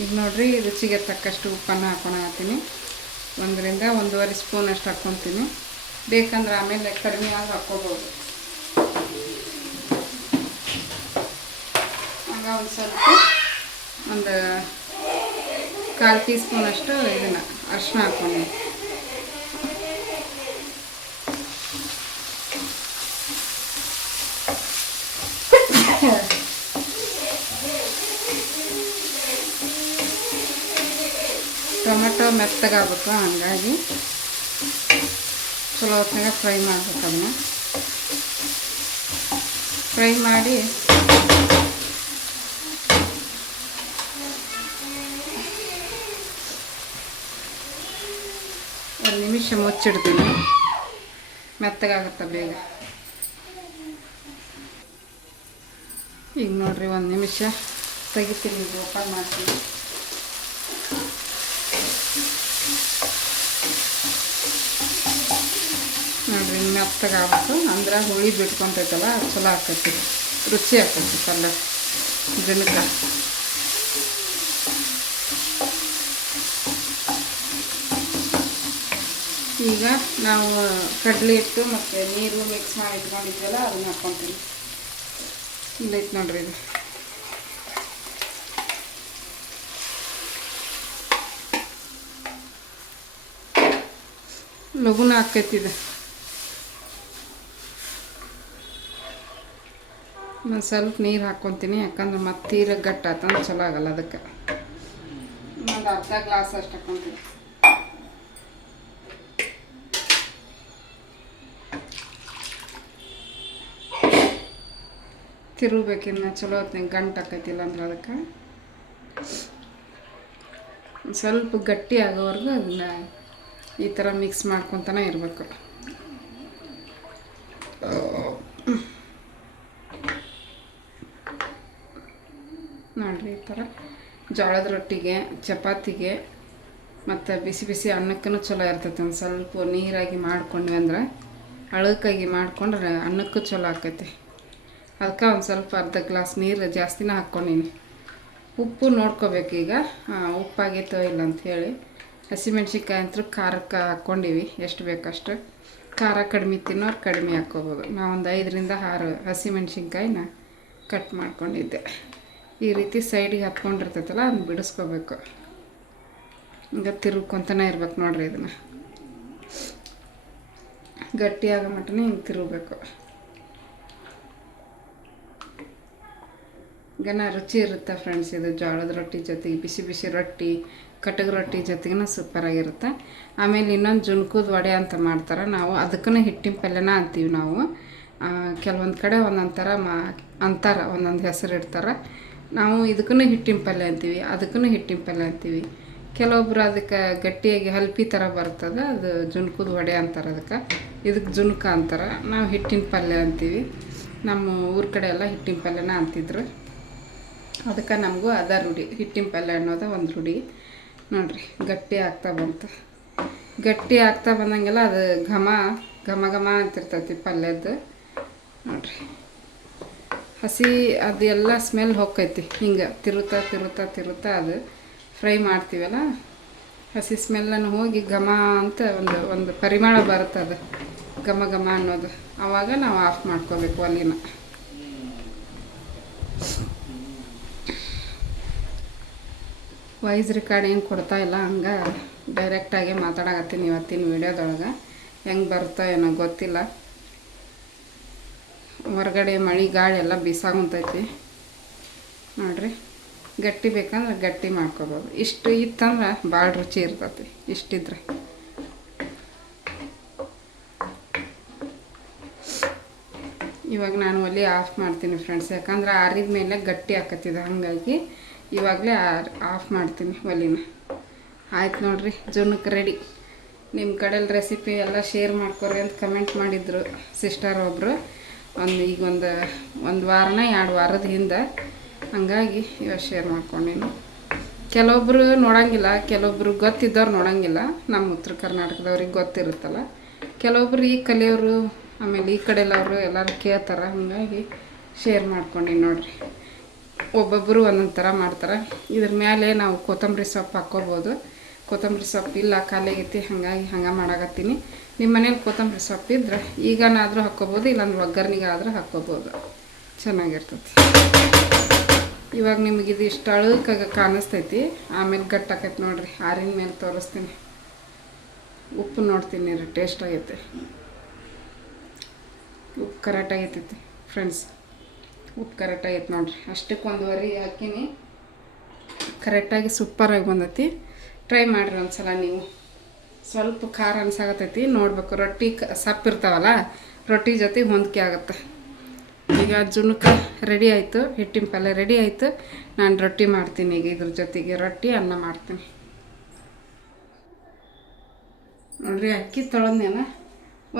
ಈಗ ನೋಡ್ರಿ, ರುಚಿಗೆ ತಕ್ಕಷ್ಟು ಉಪ್ಪನ್ನು ಹಾಕ್ಕೊಳತ್ತೀನಿ ಒಂದರಿಂದ ಒಂದೂವರೆ ಸ್ಪೂನ್ ಅಷ್ಟು ಹಾಕ್ಕೊತೀನಿ. ಬೇಕಂದ್ರೆ ಆಮೇಲೆ ಕಡಿಮೆ ಆಗಿ ಹಾಕ್ಕೋಬೋದು. ಆಗ ಒಂದು ಸ್ವಲ್ಪ ಒಂದು ಕಾಲು ಟೀ ಸ್ಪೂನಷ್ಟು ಇದನ್ನು ಅರಿಶಿನ ಹಾಕ್ಕೊಂಡು. ಟೊಮೆಟೊ ಮೆತ್ತಗಾಗಬೇಕು ಹಾಗಾಗಿ. ಚಲೋ ಹೊತ್ತಿನಾಗ ಫ್ರೈ ಮಾಡಬೇಕು ಅದನ್ನ. ಫ್ರೈ ಮಾಡಿ ನಿಮಿಷ ಮುಚ್ಚಿಡ್ತೀನಿ. ಮೆತ್ತಗಾಗುತ್ತೆ ಬೇಗ? ಈಗ ನೋಡ್ರಿ ಒಂದು ನಿಮಿಷ ತೆಗಿತೀನಿ, ಇದು ಓಪನ್ ಮಾಡ್ತೀನಿ. ನೋಡ್ರಿ ಮೆತ್ತಗಾಗ್ಬೇಕು ಅಂದ್ರೆ ಹುಳಿ ಬಿಟ್ಕೊಂತೈತಲ್ಲ ಚಲೋ ಆಗ್ತೈತಿ. ರುಚಿ ಆಗ್ತೈತಿ ಪಲ್ಯ. ದಿನಕ್ಕೆ ಈಗ ನಾವು ಕಡಲೆ ಇಟ್ಟು ಮತ್ತು ನೀರು ಮಿಕ್ಸ್ ಮಾಡಿ ಇಟ್ಕೊಂಡಿದ್ವಲ್ಲ, ಅದನ್ನ ಹಾಕ್ಕೊತೀನಿ ಇಲ್ಲೈತೆ ನೋಡ್ರಿ ಇದು. ಲಘುನ ಹಾಕೈತಿದೆ ಒಂದು ಸ್ವಲ್ಪ ನೀರು ಹಾಕ್ಕೊತೀನಿ ಯಾಕಂದ್ರೆ ಮತ್ತೆ ತೀರ ಆತಂದ್ರೆ ಚಲೋ ಆಗಲ್ಲ ಅದಕ್ಕೆ. ಒಂದು ಅರ್ಧ ಗ್ಲಾಸ್ ಅಷ್ಟು ಹಾಕ್ಕೊತೀನಿ ತಿರುಗಬೇಕಿನ್ನ ಚಲೋ ಹೊತ್ನಾಗ ಗಂಟು ಹಾಕೈತಿಲ್ಲ ಅಂದ್ರೆ ಅದಕ್ಕೆ ಸ್ವಲ್ಪ ಗಟ್ಟಿ ಆಗೋವರೆಗೂ ಅದನ್ನ ಈ ಥರ ಮಿಕ್ಸ್ ಮಾಡ್ಕೊತಾನೆ ಇರಬೇಕು. ನೋಡ್ರಿ ಈ ಥರ ಜೋಳದ ರೊಟ್ಟಿಗೆ, ಚಪಾತಿಗೆ ಮತ್ತು ಬಿಸಿ ಬಿಸಿ ಅನ್ನಕ್ಕೂ ಚಲೋ ಇರ್ತೈತೆ. ಒಂದು ಸ್ವಲ್ಪ ನೀರಾಗಿ ಮಾಡ್ಕೊಂಡ್ವಿ ಅಂದ್ರೆ ಅಳಕಾಗಿ ಮಾಡ್ಕೊಂಡ್ರೆ ಅನ್ನಕ್ಕೂ ಚಲೋ ಆಕೈತಿ. ಅದಕ್ಕೆ ಒಂದು ಸ್ವಲ್ಪ ಅರ್ಧ ಗ್ಲಾಸ್ ನೀರು ಜಾಸ್ತಿನೇ ಹಾಕ್ಕೊಂಡಿನಿ. ಉಪ್ಪು ನೋಡ್ಕೋಬೇಕು ಈಗ. ಉಪ್ಪಾಗಿತ್ತೋ ಉಪ್ಪಾಗೈತೋ ಇಲ್ಲ ಅಂಥೇಳಿ ಹಸಿಮೆಣ್ಸಿನ್ಕಾಯಿ ಅಂತೂ ಖಾರಕ್ಕೆ ಹಾಕ್ಕೊಂಡಿವಿ. ಎಷ್ಟು ಬೇಕಷ್ಟು. ಖಾರ ಕಡಿಮೆ ತಿನ್ನೋರು ಕಡಿಮೆ ಹಾಕ್ಕೋಬೋದು. ನಾವು ಒಂದು ಐದರಿಂದ ಆರು ಹಸಿಮೆಣ್ಸಿನ್ಕಾಯಿನ ಕಟ್ ಮಾಡ್ಕೊಂಡಿದ್ದೆ. ಈ ರೀತಿ ಸೈಡಿಗೆ ಹತ್ಕೊಂಡಿರ್ತೈತಲ್ಲ ಅದನ್ನ ಬಿಡಿಸ್ಕೋಬೇಕು. ಹಿಂಗೆ ತಿರುಗ್ಕೊತಾನೆ ಇರ್ಬೇಕು ನೋಡ್ರಿ ಇದನ್ನು. ಗಟ್ಟಿಯಾಗೋ ಮಟ್ಟನೇ ಹಿಂಗೆ ತಿರುಗಬೇಕು. ಗನ ರುಚಿ ಇರುತ್ತೆ ಫ್ರೆಂಡ್ಸ್ ಇದು ಜೋಳದ ರೊಟ್ಟಿ ಜೊತೆಗೆ ಬಿಸಿ ಬಿಸಿ ರೊಟ್ಟಿ, ಕಟಗ ರೊಟ್ಟಿ ಜೊತೆಗಿನ ಸೂಪರಾಗಿರುತ್ತೆ ಆಮೇಲೆ ಇನ್ನೊಂದು ಜುಣ್ಕುದ ವಡೆ ಅಂತ ಮಾಡ್ತಾರೆ, ನಾವು ಅದಕ್ಕೂ ಹಿಟ್ಟಿನ ಪಲ್ಯನ ಅಂತೀವಿ ನಾವು. ಕೆಲವೊಂದು ಕಡೆ ಒಂದೊಂದು ಥರ ಮಾ, ಅಂತಾರೆ, ಒಂದೊಂದು ಹೆಸರು ಇಡ್ತಾರೆ. ನಾವು ಇದಕ್ಕೂ ಹಿಟ್ಟಿನ ಪಲ್ಯ ಅಂತೀವಿ ಅದಕ್ಕೂ ಹಿಟ್ಟಿನ ಪಲ್ಯ ಅಂತೀವಿ. ಕೆಲವೊಬ್ರು ಅದಕ್ಕೆ ಗಟ್ಟಿಯಾಗಿ ಹಲ್ಪಿ ಥರ ಬರ್ತದೆ, ಅದು ಜುಣ್ಕುದ ವಡೆ ಅಂತಾರೆ ಅದಕ್ಕೆ. ಇದಕ್ಕೆ ಜುಣ್ಕ ಅಂತಾರೆ, ನಾವು ಹಿಟ್ಟಿನ ಪಲ್ಯ ಅಂತೀವಿ. ನಮ್ಮ ಊರ ಕಡೆ ಎಲ್ಲ ಹಿಟ್ಟಿನ ಪಲ್ಯನ ಅಂತಿದ್ರು. ಅದಕ್ಕೆ ನಮಗೂ ಅದ ರೂಢಿ, ಹಿಟ್ಟಿನ ಪಲ್ಯ ಅನ್ನೋದು ಒಂದು ರೂಢಿ. ನೋಡಿರಿ, ಗಟ್ಟಿ ಆಗ್ತಾ ಬಂತು. ಗಟ್ಟಿ ಆಗ್ತಾ ಬಂದಂಗೆಲ್ಲ ಅದು ಘಮ ಘಮ ಘಮ ಅಂತಿರ್ತೈತಿ ಪಲ್ಯದ್ದು. ನೋಡಿರಿ. ಹಸಿ ಅದೆಲ್ಲ ಸ್ಮೆಲ್ ಹೋಗ್ತೈತಿ. ಹಿಂಗೆ ತಿರುತ್ತಾ ತಿರುತ್ತಾ ತಿರುತ್ತಾ ಅದು ಫ್ರೈ ಮಾಡ್ತೀವಲ್ಲ, ಹಸಿ ಸ್ಮೆಲ್ಲನ್ನು ಹೋಗಿ ಘಮ ಅಂತ ಒಂದು ಒಂದು ಪರಿಮಳ ಬರುತ್ತೆ ಅದು. ಘಮ ಘಮ ಅನ್ನೋದು. ಆವಾಗ ನಾವು ಆಫ್ ಮಾಡ್ಕೋಬೇಕು ಒಲಿನ. ವಾಯ್ಸ್ ರೆಕಾರ್ಡಿಂಗ್ ಕೊಡ್ತಾ ಇಲ್ಲ, ಹಂಗೆ ಡೈರೆಕ್ಟಾಗಿ ಮಾತಾಡಕತ್ತೀನಿ ಇವತ್ತಿನ ವಿಡಿಯೋದೊಳಗೆ. ಹೆಂಗೆ ಬರುತ್ತೋ ಏನೋ ಗೊತ್ತಿಲ್ಲ. ಹೊರಗಡೆ ಮಳೆ, ಗಾಳಿ ಎಲ್ಲ ಬಿಸಾಗುಂತೈತಿ. ನೋಡ್ರಿ, ಗಟ್ಟಿ ಬೇಕಂದ್ರೆ ಗಟ್ಟಿ ಮಾಡ್ಕೋಬೋದು. ಇಷ್ಟು ಇತ್ತಂದ್ರೆ ಭಾಳ ರುಚಿ ಇರ್ತೈತಿ, ಇಷ್ಟಿದ್ರೆ. ಇವಾಗ ನಾನು ಒಲಿ ಆಫ್ ಮಾಡ್ತೀನಿ ಫ್ರೆಂಡ್ಸ್ ಯಾಕಂದ್ರೆ ಆರಿದ ಮೇಲೆ ಗಟ್ಟಿ ಹಾಕತ್ತಿದೆ ಹಾಗಾಗಿ ಇವಾಗಲೇ ಆಫ್ ಮಾಡ್ತೀನಿ ಒಲಿನ. ಆಯ್ತು ನೋಡ್ರಿ ಜುನಕ್ಕೆ ರೆಡಿ ನಿಮ್ಮ ಕಡೆಯಲ್ಲಿ ರೆಸಿಪಿ ಎಲ್ಲ ಶೇರ್ ಮಾಡ್ಕೊರಿ ಅಂತ ಕಮೆಂಟ್ ಮಾಡಿದ್ರು ಸಿಸ್ಟರ್ ಒಬ್ಬರು ಒಂದು, ಈಗ ಒಂದು ಒಂದು ವಾರನ ಎರಡು ವಾರದ ಹಿಂದೆ. ಹಂಗಾಗಿ ಇವಾಗ ಶೇರ್ ಮಾಡ್ಕೊಂಡಿನಿ ಕೆಲವೊಬ್ರು ನೋಡಂಗಿಲ್ಲ, ಕೆಲವೊಬ್ರು ಗೊತ್ತಿದ್ದವ್ರು ನೋಡಂಗಿಲ್ಲ. ನಮ್ಮ ಉತ್ತರ ಕರ್ನಾಟಕದವ್ರಿಗೆ ಗೊತ್ತಿರುತ್ತಲ್ಲ. ಕೆಲವೊಬ್ರು ಈ ಕಲಿಯವರು, ಆಮೇಲೆ ಈ ಕಡೆಯಲ್ಲವರು ಎಲ್ಲರೂ ಕೇಳ್ತಾರೆ. ಹಾಗಾಗಿ ಶೇರ್ ಮಾಡ್ಕೊಂಡಿನಿ ನೋಡ್ರಿ. ಒಬ್ಬೊಬ್ಬರು ಒಂದೊಂದು ಥರ ಮಾಡ್ತಾರೆ. ಇದ್ರ ಮೇಲೆ ನಾವು ಕೊತ್ತಂಬರಿ ಸೊಪ್ಪು ಹಾಕ್ಕೋಬೋದು. ಕೊತ್ತಂಬರಿ ಸೊಪ್ಪು ಇಲ್ಲ ಖಾಲಿಯಾಗೈತಿ ಹಾಗಾಗಿ ಹಂಗೆ ಮಾಡಾಕತ್ತೀನಿ. ನಿಮ್ಮ ಮನೇಲಿ ಕೊತ್ತಂಬರಿ ಸೊಪ್ಪು ಇದ್ರೆ ಈಗನಾದರೂ ಹಾಕ್ಕೋಬೋದು, ಇಲ್ಲಾಂದ್ರೆ ಒಗ್ಗರ್ನಿಗೆ ಆದ್ರೆ ಹಾಕ್ಕೋಬೋದು. ಚೆನ್ನಾಗಿರ್ತೈತಿ. ಇವಾಗ ನಿಮಗೆ ಇದು ಇಷ್ಟು ಅಳುಕಾಗ ಕಾಣಿಸ್ತೈತಿ. ಆಮೇಲೆ ಗಟ್ಟಾಕೈತಿ ನೋಡ್ರಿ, ಆರಿನ ಮೇಲೆ ತೋರಿಸ್ತೀನಿ. ಉಪ್ಪು ನೋಡ್ತೀನಿ ರೀ, ಟೇಸ್ಟ್ ಆಗೈತೆ. ಉಪ್ಪು ಕರೆಕ್ಟ್ ಆಗೈತೈತಿ ಫ್ರೆಂಡ್ಸ್ ಉಪ್ಪು ಕರೆಕ್ಟ್ ಆಗೈತೆ ನೋಡ್ರಿ. ಅಷ್ಟಕ್ಕೆ ಒಂದುವರೆ ಹಾಕಿನಿ. ಕರೆಕ್ಟಾಗಿ ಸೂಪರಾಗಿ ಬಂದೈತಿ. ಟ್ರೈ ಮಾಡಿರಿ ಒಂದ್ಸಲ ನೀವು. ಸ್ವಲ್ಪ ಖಾರ ಅನ್ಸಾಗತ್ತೈತಿ ನೋಡ್ಬೇಕು, ರೊಟ್ಟಿ ಕ ಸಪ್ಪಿರ್ತಾವಲ್ಲ ರೊಟ್ಟಿ ಜೊತೆ ಹೊಂದಿಕೆ ಆಗುತ್ತೆ. ಈಗ ಜುಣುಕ ರೆಡಿ ಆಯಿತು, ಹಿಟ್ಟಿನ ಪಲ್ಯ ರೆಡಿ ಆಯಿತು. ನಾನು ರೊಟ್ಟಿ ಮಾಡ್ತೀನಿ ಈಗ ಇದ್ರ ಜೊತೆಗೆ. ರೊಟ್ಟಿ, ಅನ್ನ ಮಾಡ್ತೀನಿ. ನೋಡ್ರಿ, ಅಕ್ಕಿ ತೊಳೆದ್ನೇನ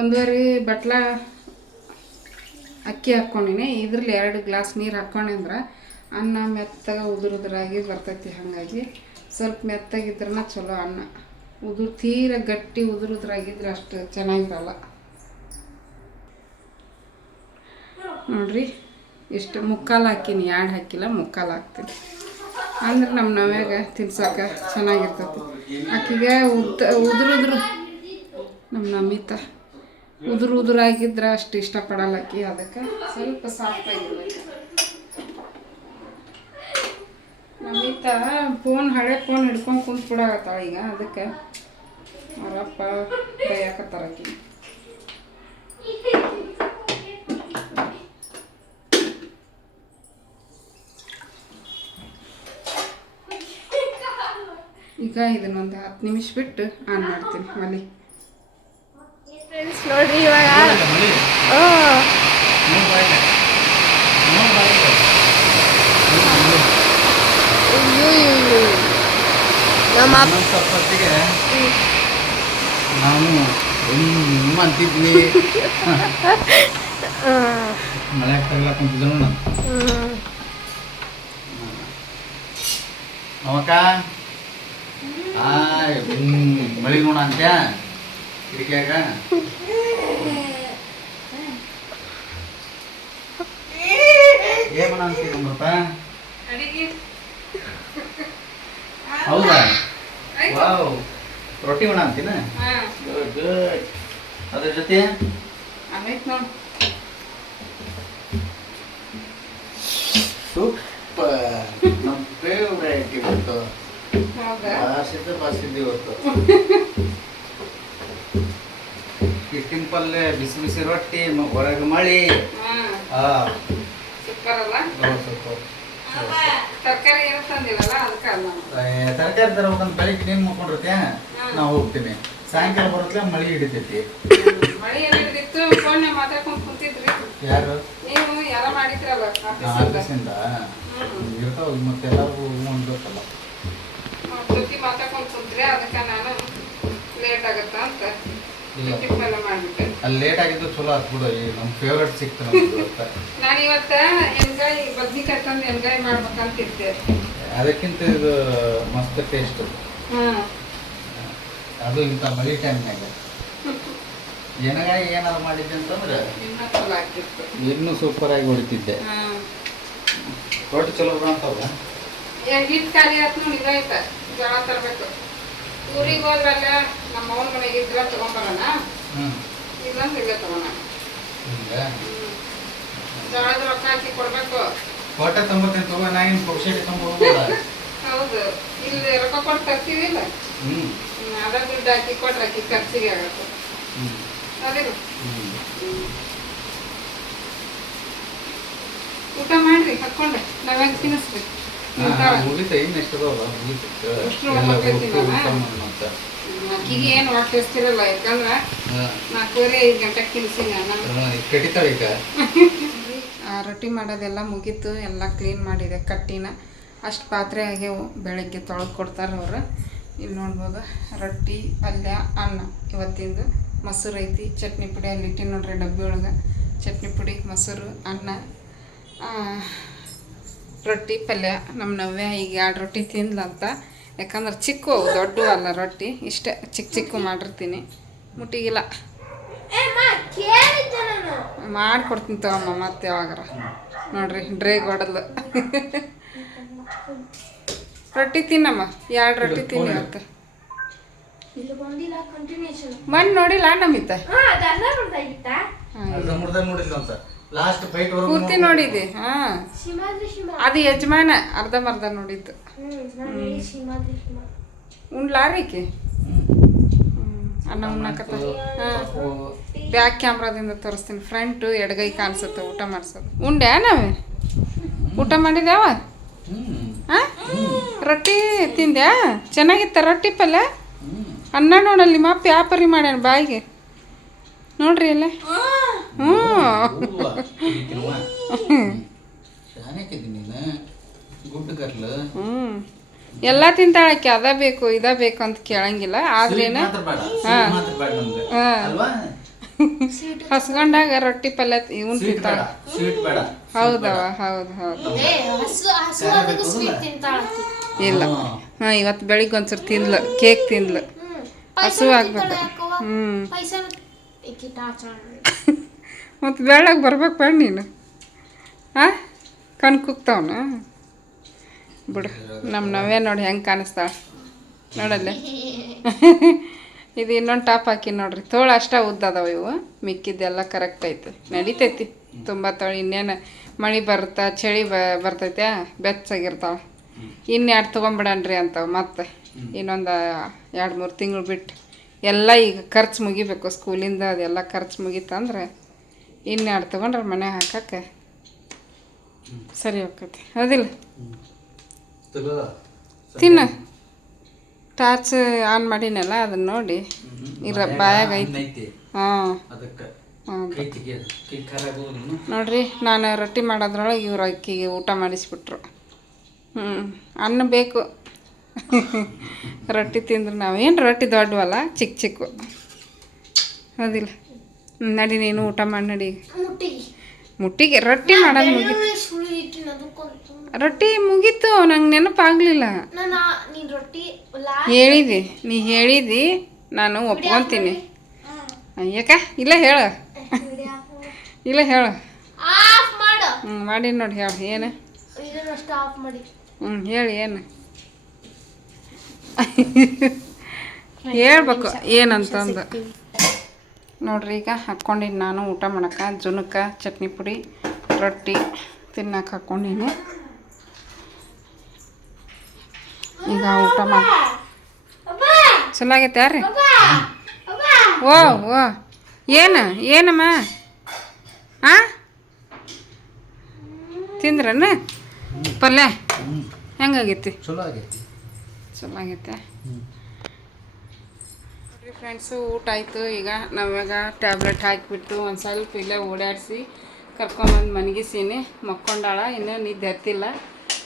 ಒಂದೂವರೆ ಬಟ್ಲ ಅಕ್ಕಿ ಹಾಕ್ಕೊಂಡಿನಿ. ಇದ್ರಲ್ಲಿ ಎರಡು ಗ್ಲಾಸ್ ನೀರು ಹಾಕ್ಕೊಂಡೆ ಅನ್ನ ಮೆತ್ತಗೆ ಉದುರುದ್ರಾಗಿ ಬರ್ತೈತಿ ಹಾಗಾಗಿ. ಸ್ವಲ್ಪ ಮೆತ್ತಗಿದ್ರೆ ಚಲೋ ಅನ್ನ. ಉದುರು ತೀರ ಗಟ್ಟಿ ಉದುರುದ್ರಾಗಿದ್ರೆ ಅಷ್ಟು ಚೆನ್ನಾಗಿರಲ್ಲ. ನೋಡ್ರಿ, ಇಷ್ಟು ಮುಕ್ಕಾಲು ಹಾಕೀನಿ. ಎರಡು ಹಾಕಿಲ್ಲ, ಮುಕ್ಕಾಲು ಹಾಕ್ತೀನಿ. ಅಂದ್ರೆ ನಮ್ಮ ನವ್ಯಾಗ ತಿನ್ಸೋಕೆ ಚೆನ್ನಾಗಿರ್ತೈತಿ. ಆಕಿಗೆ ಉದ್ದ, ಉದುರುದ್ರು. ನಮ್ಮ ನಮಿತ. ಉದುರು ಉದುರಾಗಿದ್ರೆ ಅಷ್ಟು ಇಷ್ಟಪಡಲ್ಲಕ್ಕಿ ಅದಕ್ಕೆ ಸ್ವಲ್ಪ ಸಾಫ್ಟ್ ಆಗಿರ್ಬೇಕು. ನಮಿತ ಫೋನ್ ಹಳೆ ಫೋನ್ ಹಿಡ್ಕೊಂಡು ಕುಂತು ಬಿಡಾಕತ್ತಾಳ ಈಗ, ಅದಕ್ಕೆ ಅವರಪ್ಪ ಬೈಯಾಕತ್ತಾರಕ್ಕಿ ಈಗ ಇದನ್ನೊಂದು ಹತ್ತು ನಿಮಿಷ ಬಿಟ್ಟು ಆನ್ ಮಾಡ್ತೀನಿ ಫ್ರೆಂಡ್ಸ್ ನೋಡ್ರಿ ಇವಾಗ. ನಮ್ಮ ಅಪ್ಪ ನಾನು ಹ್ಮ್ ಅಂತಿದ್ವಿ ಮಳೆ ತಗಲ ಕುಂತಿದ್ರು ನಾನು ಮಳಿ ನೋಡ ಅಂತ್ಯ ಹೌದಾ? ವಾವ್. ರೊಟ್ಟಿ ಉಣ ಅಂತೀನ? ಅದ್ರ ಜೊತೆ? ಸೂಪರ್. ನಮ್ಮ ಫೇವ್ರೇಟ್ ಇವತ್ತು. ಬಾಸಿದ್ದ ಬಾಸಿದ್ದ ಇವತ್ತು. ಪಲ್ಯ ಬಿಸಿ ಬಿಸಿ ರೊಟ್ಟಿ ಮ- ಹೊರಗೆ ಮಳಿ. ತರಕಾರಿ ತರಬೇಕಂತ ಬೆಳಿಗ್ಗೆ ನೀನು ಮುಕ್ಕೊಂಡಿರ್ತೀಯ ನಾವು ಹೋಗ್ತೀನಿ. ಸಾಯಂಕಾಲ ಬರುತ್ತೆ ಮಳಿ ಹಿಡಿತೈತಿ. ಮಳಿ ಏನಿತ್ತು ಫೋನ್ ಮಾತಾಡ್ಕೊಂಡು ಕುಂತಿದ್ರಿ. ಯಾರು? ನೀವು ಯಾರ ಮಾಡಿದ್ರಲ್ಲ ಆಫೀಸಿಂದ ಇರ್ತಾವ ಮತ್ತೆ ಎಲ್ಲರಿಗೂ ಒಂದು ಗೊತ್ತಲ್ಲ ಜೊತೆ ಮಾತಾಡ್ಕೊಂಡು ಕುಂತ್ರಿ ಅದಕ್ಕೆ ನಾನು ಲೇಟ್ ಆಗುತ್ತಾ ಅಂತ. ಇಲ್ಲ. ಟಿಫನ್ ಎಲ್ಲ ಮಾಡ್ಬಿಟ್ಟೆ. ಅಲ್ಲಿ ಲೇಟ್ ಆಗಿದ್ದು ಚಲೋ ಆತ್ ಬಿಡು ಈ ನಮ್ಮ ಫೇವ್ರೆಟ್ ಸಿಕ್ತು ನಮ್ಗೆ. ನಾನು ಇವತ್ತ ಎಣ್ಗಾಯಿ ಬದ್ನಿಕಾಯಿ ತಂದು ಎಣ್ಗಾಯಿ ಮಾಡ್ಬೇಕಂತಿದ್ದೆ ಅದಕ್ಕಿಂತ ಇದು ಮಸ್ತ್ ಟೇಸ್ಟ್ ಹಾಂ. ಅದು ಇಂಥ ಮಳಿ ಟೈಮ್ನಾಗ ಏನಾಗ ಏನಾದ್ರು ಮಾಡಿದ್ದೆ ಅಂತಂದ್ರೆ ಇನ್ನೂ ಚಲೋ ಆಗ್ತಿತ್ತು. ಇನ್ನೂ ಸೂಪರ್ ಆಗಿ ಹೊಡಿತಿದ್ದೆ. ಹಾಂ. ರೊಟ್ಟಿ ಚಲೋ ಅಂತಲ್ಲ ಹಿಟ್ಟು ಖಾಲಿ ಆಯ್ತು ನೋಡಿ ಇದಾಯ್ತ? ಜೋಳ ತರಬೇಕು. ಊರಿಗೆ ಹೋದ್ರಲ್ಲ ನಮ್ಮ ಅವನ ಮನೆಗೆ ಇದ್ರ ತಗೊಂಬರೋಣ ಇಲ್ಲ ಇಲ್ಲೇ ತಗೋಣ. ರೊಕ್ಕ ಹಾಕಿ ಕೊಡ್ಬೇಕು. ತಗೋ ನಾ ಏನು ಪುಕ್ಷೇಟಿ ತೊಗೊಂಬೋದ ಹೌದು. ಇಲ್ಲಿ ರೊಕ್ಕ ಕೊಟ್ಟು ತರ್ತೀವಿಲ್ಲ ಅದ ದುಡ್ಡು ಹಾಕಿ ಕೊಟ್ರೆ ಹಾಕಿ ಖರ್ಚಿಗೆ ಆಗತ್ತೆ. ಅದೇನು ಊಟ ಮಾಡ್ರಿ ಹಾಕೊಂಡು ನಾವ್ಯಾಂಗ ತಿನ್ನಿಸ್ಬೇಕು? ಏನು ಯಾಕಂದ್ರೆ ನಾಲ್ಕೂವರೆ ಐದು ತಿನ್ಸಿನ ನಾನು. ರೊಟ್ಟಿ ಮಾಡೋದೆಲ್ಲ ಮುಗೀತು ಎಲ್ಲ ಕ್ಲೀನ್ ಮಾಡಿದೆ ಕಟ್ಟಿನ. ಅಷ್ಟು ಪಾತ್ರೆ ಆಗ್ಯಾವು ಬೆಳಗ್ಗೆ ತೊಳೆದು ಕೊಡ್ತಾರೆ ಅವರು. ಇಲ್ಲಿ ನೋಡ್ಬೋದು ರೊಟ್ಟಿ ಪಲ್ಯ ಅನ್ನ. ಇವತ್ತಿಂದು ಮೊಸರು ಐತಿ ಚಟ್ನಿ ಪುಡಿ ಅಲ್ಲಿ ಇಟ್ಟಿ ನೋಡ್ರಿ ಡಬ್ಬಿ ಒಳಗೆ. ಚಟ್ನಿ ಪುಡಿ ಮೊಸರು ಅನ್ನ. ರೊಟ್ಟಿ ಪಲ್ಯ ನಮ್ಮ ನವ್ಯ ಈಗ ಎರಡು ರೊಟ್ಟಿ ತಿಂದ್ಲಂತ ಯಾಕಂದ್ರೆ ಚಿಕ್ಕು ದೊಡ್ಡ ದೊಡ್ಡವು ಅಲ್ಲ ರೊಟ್ಟಿ. ಇಷ್ಟೇ ಚಿಕ್ಕ ಚಿಕ್ಕ ಮಾಡಿರ್ತೀನಿ. ಮುಟ್ಟಿಗಿಲ್ಲ. ಮಾಡ್ಕೊಡ್ತೀನಿ ತಗೊಮ್ಮ ಮತ್ತೆ ಯಾವಾಗಾರ. ನೋಡ್ರಿ ಡ್ರೇಗ್ ಹೊಡೆದ್ಲು ರೊಟ್ಟಿ ತಿನ್ನಮ್ಮ. ಎರಡು ರೊಟ್ಟಿ ತಿನ್ನಿ ಇವತ್ತು ಇಲ್ಲಿ ಬಂದಿಲ್ಲ ಕಂಟಿನ್ಯೂಷನ್ ಮಣ್ಣು ನೋಡಿಲ್ಲ ನಮಿತ ಲಾಸ್ಟ್ ಫೈಟ್ ಪೂರ್ತಿ ನೋಡಿದೆ ಹಾ. ಅದು ಯಜಮಾನ ಅರ್ಧಂಬರ್ಧ ನೋಡಿದ್ದು. ಉಣ್ಲಾರಿಕೆ ಅನ್ನ ಉಣ್ಣಾಕತ್ತ. ಹಾಂ. ಬ್ಯಾಕ್ ಕ್ಯಾಮ್ರಾದಿಂದ ತೋರಿಸ್ತೀನಿ. ಫ್ರಂಟು ಎಡಗೈ ಕಾಣಿಸುತ್ತೆ ಊಟ ಮಾಡಿಸೋದು. ಉಂಡ್ಯಾ ನಾವೇ? ಊಟ ಮಾಡಿದ್ಯಾವ? ಹ್ಮ್. ಹಾಂ? ರೊಟ್ಟಿ ತಿಂದ್ಯಾ? ಚೆನ್ನಾಗಿತ್ತ ರೊಟ್ಟಿ ಪಲ್ಯ? ಅನ್ನ ನೋಡಲ್ಲಿ ಮಾ ಪ್ಯಾಪರಿ ಮಾಡ್ಯಾನ ಬಾಯಿಗೆ. ನೋಡ್ರಿ ಅಲ್ಲೇ ಎಲ್ಲ ತಿಂತಾಳಕ್ಕೆ ಅದ ಬೇಕು ಇದ ಬೇಕು ಅಂತ ಕೇಳಂಗಿಲ್ಲ ಆದ್ರೇನ? ಹಸ್ಕೊಂಡಾಗ ರೊಟ್ಟಿ ಪಲ್ಯ ಇವನ್ ತಿಂತಾಳ. ಸ್ವೀಟ್ ಬೇಡ ಹೌದವ ಹೌದು ಹೌದು. ಏ ಹಸು ಹಸು ಸ್ವೀಟ್ ತಿಂತಾಳಕಿ ಇಲ್ಲ. ಹಾ. ಇವತ್ತು ಬೆಳಿಗ್ಗೆ ಒಂದ್ಸರಿ ತಿಂದ್ಲು ಕೇಕ್ ತಿಂದ್ಲು. ಹ್ಮ್. ಹಸು ಆಗ್ಬೇಕು ಹ್ಮ್. ಮತ್ತು ಬೆಳ್ಳಗೆ ಬರ್ಬೇಕು ಬೇಡ ನೀನು. ಹಾಂ ಕಣ್ ಕುಕ್ತಾವನ ಬಿಡು ನಮ್ಮ ನವೇ ನೋಡಿ ಹೆಂಗೆ ಕಾಣಿಸ್ತಾಳ. ನೋಡಲ್ಲ. ಇದು ಇನ್ನೊಂದು ಟಾಪ್ ಹಾಕಿ ನೋಡ್ರಿ. ತೋಳು ಅಷ್ಟೇ ಅದಾವ ಇವು. ಮಿಕ್ಕಿದ್ದೆಲ್ಲ ಕರೆಕ್ಟ್ ಐತೆ. ನಡಿತೈತಿ. ತುಂಬ ತೋಳು. ಇನ್ನೇನು ಮಳೆ ಬರುತ್ತಾ ಚಳಿ ಬ, ಬರ್ತೈತೆ, ಬೆಚ್ಚಗಿರ್ತಾವೆ. ಇನ್ನು ಎರಡು ತೊಗೊಂಬಿಡಣ್ರಿ ಅಂತಾವ ಮತ್ತೆ. ಇನ್ನೊಂದು ಎರಡು ಮೂರು ತಿಂಗಳು ಬಿಟ್ಟು ಎಲ್ಲ ಈಗ ಖರ್ಚು ಮುಗಿಬೇಕು. ಸ್ಕೂಲಿಂದ ಅದೆಲ್ಲ ಖರ್ಚು ಮುಗೀತಂದ್ರೆ ಇನ್ಯಾರು ತೊಗೊಂಡ್ರೆ ಮನೆ ಹಾಕಕ್ಕೆ? ಸರಿ ಹೋಗತಿ ಹೌದಿಲ್ಲ? ತಿನ್ನು. ಟಾರ್ಚ್ ಆನ್ ಮಾಡಿನಲ್ಲ ಅದನ್ನ ನೋಡಿ. ಇರ ಬಾಯಾಗ ಐತಿ. ಹಾಂ. ನೋಡ್ರಿ ನಾನು ರೊಟ್ಟಿ ಮಾಡೋದ್ರೊಳಗೆ ಇವ್ರು ಅಕ್ಕಿಗೆ ಊಟ ಮಾಡಿಸ್ಬಿಟ್ರು. ಹ್ಞೂ ಅನ್ನ ಬೇಕು. ರೊಟ್ಟಿ ತಿಂದ್ರೆ ನಾವೇನು ರೊಟ್ಟಿ ದೊಡ್ಡವಲ್ಲ ಚಿಕ್ಕ ಚಿಕ್ಕ. ಹೌದಿಲ್ಲ? ನಡಿ ನೀನು ಊಟ ಮಾಡಿ ನಡಿ. ಮುಟ್ಟಿಗೆ. ಮುಟ್ಟಿಗೆ ರೊಟ್ಟಿ ಮಾಡೋದು ಮುಗೀತು ರೊಟ್ಟಿ ಮುಗೀತು ನಂಗೆ ನೆನಪಾಗಲಿಲ್ಲ. ಹೇಳಿದಿ ನೀ ಹೇಳಿದಿ ನಾನು ಒಪ್ಕೊತೀನಿ. ಯಾಕ? ಇಲ್ಲ ಹೇಳ. ಇಲ್ಲ ಹೇಳು. ಹ್ಞೂ ಮಾಡಿ. ನೋಡಿ ಹೇಳು ಏನು? ಹ್ಞೂ ಹೇಳಿ ಏನು? ಹೇಳ್ಬೇಕು ಏನಂತಂದು. ನೋಡ್ರಿ ಈಗ ಹಾಕ್ಕೊಂಡಿನಿ ನಾನು ಊಟ ಮಾಡಕ್ಕೆ ಜುನಕ ಚಟ್ನಿ ಪುಡಿ ರೊಟ್ಟಿ ತಿನ್ನಕ್ಕೆ ಹಾಕ್ಕೊಂಡಿನಿ ಈಗ ಊಟ ಮಾಡಿ ಚಲೋ ಆಗೈತೆ ಯಾರ್ರಿ? ಓ ಓ. ಏನು ಏನಮ್ಮ? ಆ? ತಿಂದ್ರನ? ಪಲ್ಯ? ಹೆಂಗಾಗೈತಿ? ಚಲೋ ಆಗೈತಿ. ಚಲೋ ಆಗೈತೆ. ಫ್ರೆಂಡ್ಸು, ಊಟ ಆಯಿತು. ಈಗ ನಾವಾಗ ಟ್ಯಾಬ್ಲೆಟ್ ಹಾಕಿಬಿಟ್ಟು ಒಂದು ಸ್ವಲ್ಪ ಇಲ್ಲೇ ಓಡಾಡಿಸಿ ಕರ್ಕೊಂಬಂದು ಮನಗಿಸೀನಿ ಮಕ್ಕೊಂಡಾಳ, ಇನ್ನೂ ನಿದ್ದೆ ಹತ್ತಿಲ್ಲ.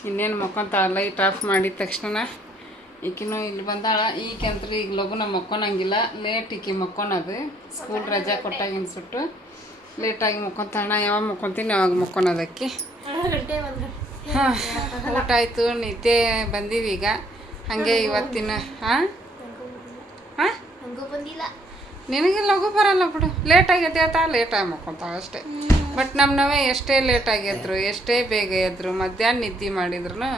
ಇನ್ನೇನು ಮಕ್ಕೊಂತಾಳ ಲೈಟ್ ಆಫ್ ಮಾಡಿದ ತಕ್ಷಣ ಈಕಿನೂ ಇಲ್ಲಿ ಬಂದಾಳ. ಅಂತೂ ಈಗ ಲಘುನ ಮಕ್ಕೊಳಂಗಿಲ್ಲ. ಲೇಟ್ ಈಕಿ ಮಕ್ಕೊಳೋದು. ಸ್ಕೂಲ್ ರಜಾ ಕೊಟ್ಟಾಗಿನ ಸುಟ್ಟು ಲೇಟಾಗಿ ಮಕ್ಕೊಂತಾಳ. ನಾ ಯಾವಾಗ ಮಕ್ಕೊತೀನಿ ಯಾವಾಗ ಮಕ್ಕೊಳೋದಕ್ಕೆ ಹಾಂ, ಊಟ ಆಯಿತು. ನಿದ್ದೆ ಬಂದೀವಿ ಈಗ. ಹಾಗೆ ಇವತ್ತಿನ ಹಾಂ ಹಾಂ ಬಂದಿಲ್ಲ. ನಿನಗೆ ಲಘು ಬರಲ್ಲ ಬಿಡು. ಲೇಟ್ ಆಗೈತೆ ಆತ ಆಗಿ ಮಕ್ಕೊಂತಾವ ಅಷ್ಟೇ. ಬಟ್ ನಮ್ಮ ನಾವೆ ಎಷ್ಟೇ ಲೇಟ್ ಎದ್ರು ಎಷ್ಟೇ ಬೇಗ ಎದ್ರು ಮಧ್ಯಾಹ್ನ ನಿದ್ದೆ ಮಾಡಿದ್ರು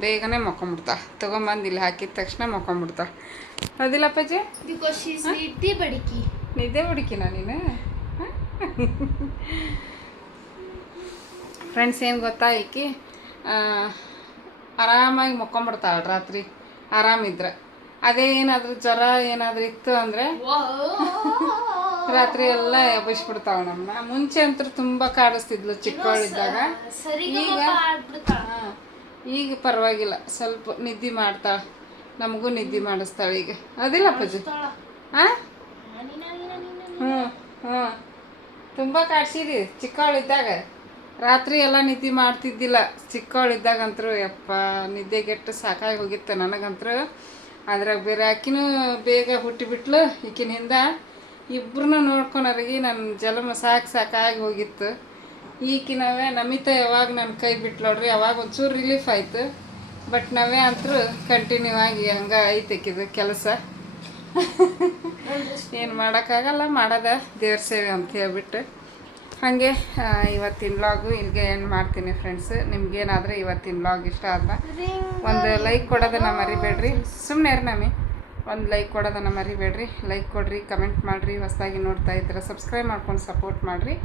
ಬೇಗನೆ ಮಕ್ಕೊಂಬಿಡ್ತಾ ತೊಗೊಂಬಂದು ಇಲ್ಲಿ ಹಾಕಿದ ತಕ್ಷಣ ಮಕ್ಕೊಂಬಿಡ್ತಾ ಅದಿಲ್ಲ ಅಪ್ಪಾಜಿ? ನಿದ್ದೆ ಬಡಿಕಿ. ನಿದ್ದೆ ಬಡಿಕಿನ ನೀನು? ಫ್ರೆಂಡ್ಸ್ ಏನು ಗೊತ್ತಾ ಈಕಿ? ಆರಾಮಾಗಿ ಮಕ್ಕೊಂಬಿಡ್ತಾಳೆ ರಾತ್ರಿ. ಆರಾಮಿದ್ರೆ. ಅದೇ ಏನಾದ್ರೂ ಜ್ವರ ಏನಾದರೂ ಇತ್ತು ಅಂದ್ರೆ ರಾತ್ರಿ ಎಲ್ಲ ಎಬ್ಬಿಸ್ಬಿಡ್ತಾವ ನಮ್ಮ ಮುಂಚೆ ಅಂತೂ ತುಂಬಾ ಕಾಡಿಸ್ತಿದ್ಲು ಚಿಕ್ಕವಳಿದ್ದಾಗ. ಈಗ ಈಗ ಪರವಾಗಿಲ್ಲ. ಸ್ವಲ್ಪ ನಿದ್ದೆ ಮಾಡ್ತಾಳ. ನಮಗೂ ನಿದ್ದೆ ಮಾಡಿಸ್ತಾಳೆ ಈಗ. ಅದಿಲ್ಲ ಪೂಜೆ? ಹಾಂ ಹ್ಞೂ ಹ್ಞೂ ತುಂಬ ಕಾಡ್ಸಿದಿ ಚಿಕ್ಕವಳಿದ್ದಾಗ. ರಾತ್ರಿ ಎಲ್ಲ ನಿದ್ದೆ ಮಾಡ್ತಿದ್ದಿಲ್ಲ. ಚಿಕ್ಕವಳಿದ್ದಾಗಂತೂ ಯಪ್ಪ ನಿದ್ದೆಗೆಟ್ಟು ಸಾಕಾಗಿ ಹೋಗಿತ್ತು ನನಗಂತೂ. ಅದ್ರಾಗ ಬೇರೆ ಆಕಿನೂ ಬೇಗ ಹುಟ್ಟಿಬಿಟ್ಲು ಈಕಿನಿಂದ ಇಬ್ರು ನೋಡ್ಕೊಳರಿಗೆ ನನ್ನ ಜಲಮ ಸಾಕು ಸಾಕಾಗಿ ಹೋಗಿತ್ತು. ಈಕಿನವೇ ನಮಿತ ಯಾವಾಗ ನನ್ನ ಕೈ ಬಿಟ್ಲೋಡ್ರಿ ಅವಾಗ ಒಂಚೂರು ರಿಲೀಫ್ ಆಯ್ತು. ಬಟ್ ನಾವೇ ಅಂತರೂ ಕಂಟಿನ್ಯೂ ಆಗಿ ಹಂಗೆ ಐತೆಕಿದು ಕೆಲಸ. ಏನು ಮಾಡೋಕ್ಕಾಗಲ್ಲ ಮಾಡೋದ ದೇವ್ರ ಸೇವೆ ಅಂತ ಹೇಳ್ಬಿಟ್ಟು. ಹಾಗೆ ಇವತ್ತಿನ ವ್ಲಾಗು ಇಲ್ಲಿಗೆ ಏನು ಮಾಡ್ತೀನಿ ಫ್ರೆಂಡ್ಸ್ ನಿಮ್ಗೇನಾದ್ರೆ ಇವತ್ತಿನ ವ್ಲಾಗ್ ಇಷ್ಟ ಆದ್ರೆ ಒಂದು ಲೈಕ್ ಕೊಡೋದನ್ನ ಮರಿಬೇಡ್ರಿ. ಸುಮ್ಮನೆ ನಮಿ. ಒಂದು ಲೈಕ್ ಕೊಡೋದನ್ನ ಮರಿಬೇಡ್ರಿ. ಲೈಕ್ ಕೊಡ್ರಿ ಕಮೆಂಟ್ ಮಾಡಿರಿ, ಹೊಸದಾಗಿ ನೋಡ್ತಾ ಇದ್ರೆ ಸಬ್ಸ್ಕ್ರೈಬ್ ಮಾಡ್ಕೊಂಡು ಸಪೋರ್ಟ್ ಮಾಡಿರಿ.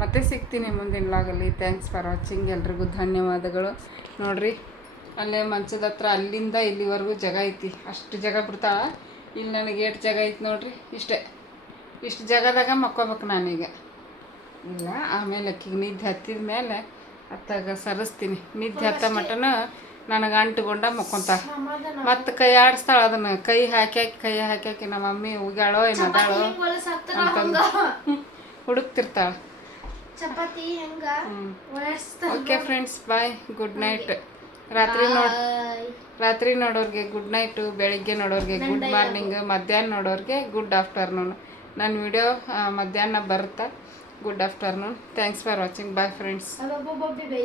ಮತ್ತೆ ಸಿಗ್ತೀನಿ ಮುಂದಿನ ವ್ಲಾಗಲ್ಲಿ ಥ್ಯಾಂಕ್ಸ್ ಫಾರ್ ವಾಚಿಂಗ್ ಎಲ್ರಿಗೂ ಧನ್ಯವಾದಗಳು. ನೋಡಿರಿ, ಅಲ್ಲೇ ಮಂಚದ ಹತ್ರ ಅಲ್ಲಿಂದ ಇಲ್ಲಿವರೆಗೂ ಜಾಗ ಐತಿ. ಅಷ್ಟು ಜಾಗ ಬಿಡ್ತಾಳ. ಇಲ್ಲಿ ನನಗೆ ಏಟ್ ಜಾಗ ಐತಿ ನೋಡಿರಿ. ಇಷ್ಟೇ. ಇಷ್ಟು ಜಾಗದಾಗ ಮಕ್ಕೋಬೇಕು ನಾನೀಗ. ಇಲ್ಲ ಆಮೇಲೆ ಅಕ್ಕಿಗೆ ನಿದ್ದೆ ಹತ್ತಿದ ಮೇಲೆ ಅತ್ತಾಗ ಸರಿಸ್ತೀನಿ. ನಿದ್ದೆ ಹತ್ತ ಮಟನ ನನಗೆ ಅಂಟುಕೊಂಡ ಮಕ್ಕೊಂತ. ಮತ್ತೆ ಕೈ ಆಡಿಸ್ತಾಳ ಅದನ್ನು. ಕೈ ಹಾಕಿ ಕೈ ಹಾಕ್ಯಾಕಿ ನಮ್ಮ ಮಮ್ಮಿ ಉಗ್ಯಾಳೋ ಏನು ಅದಾಳೋ ಅಂತಂದು ಹುಡುಕ್ತಿರ್ತಾಳ. ಚಪಾತಿ ಹೆಂಗ okay friends bye good night. ರಾತ್ರಿ ನೋಡ್ ರಾತ್ರಿ ನೋಡೋರಿಗೆ ಗುಡ್ ನೈಟು ಬೆಳಿಗ್ಗೆ ನೋಡೋರಿಗೆ ಗುಡ್ ಮಾರ್ನಿಂಗ್ ಮಧ್ಯಾಹ್ನ ನೋಡೋರಿಗೆ ಗುಡ್ ಆಫ್ಟರ್ನೂನ್. ನನ್ನ ವಿಡಿಯೋ ಮಧ್ಯಾಹ್ನ ಬರುತ್ತಾ? Good afternoon thanks for watching bye friends bye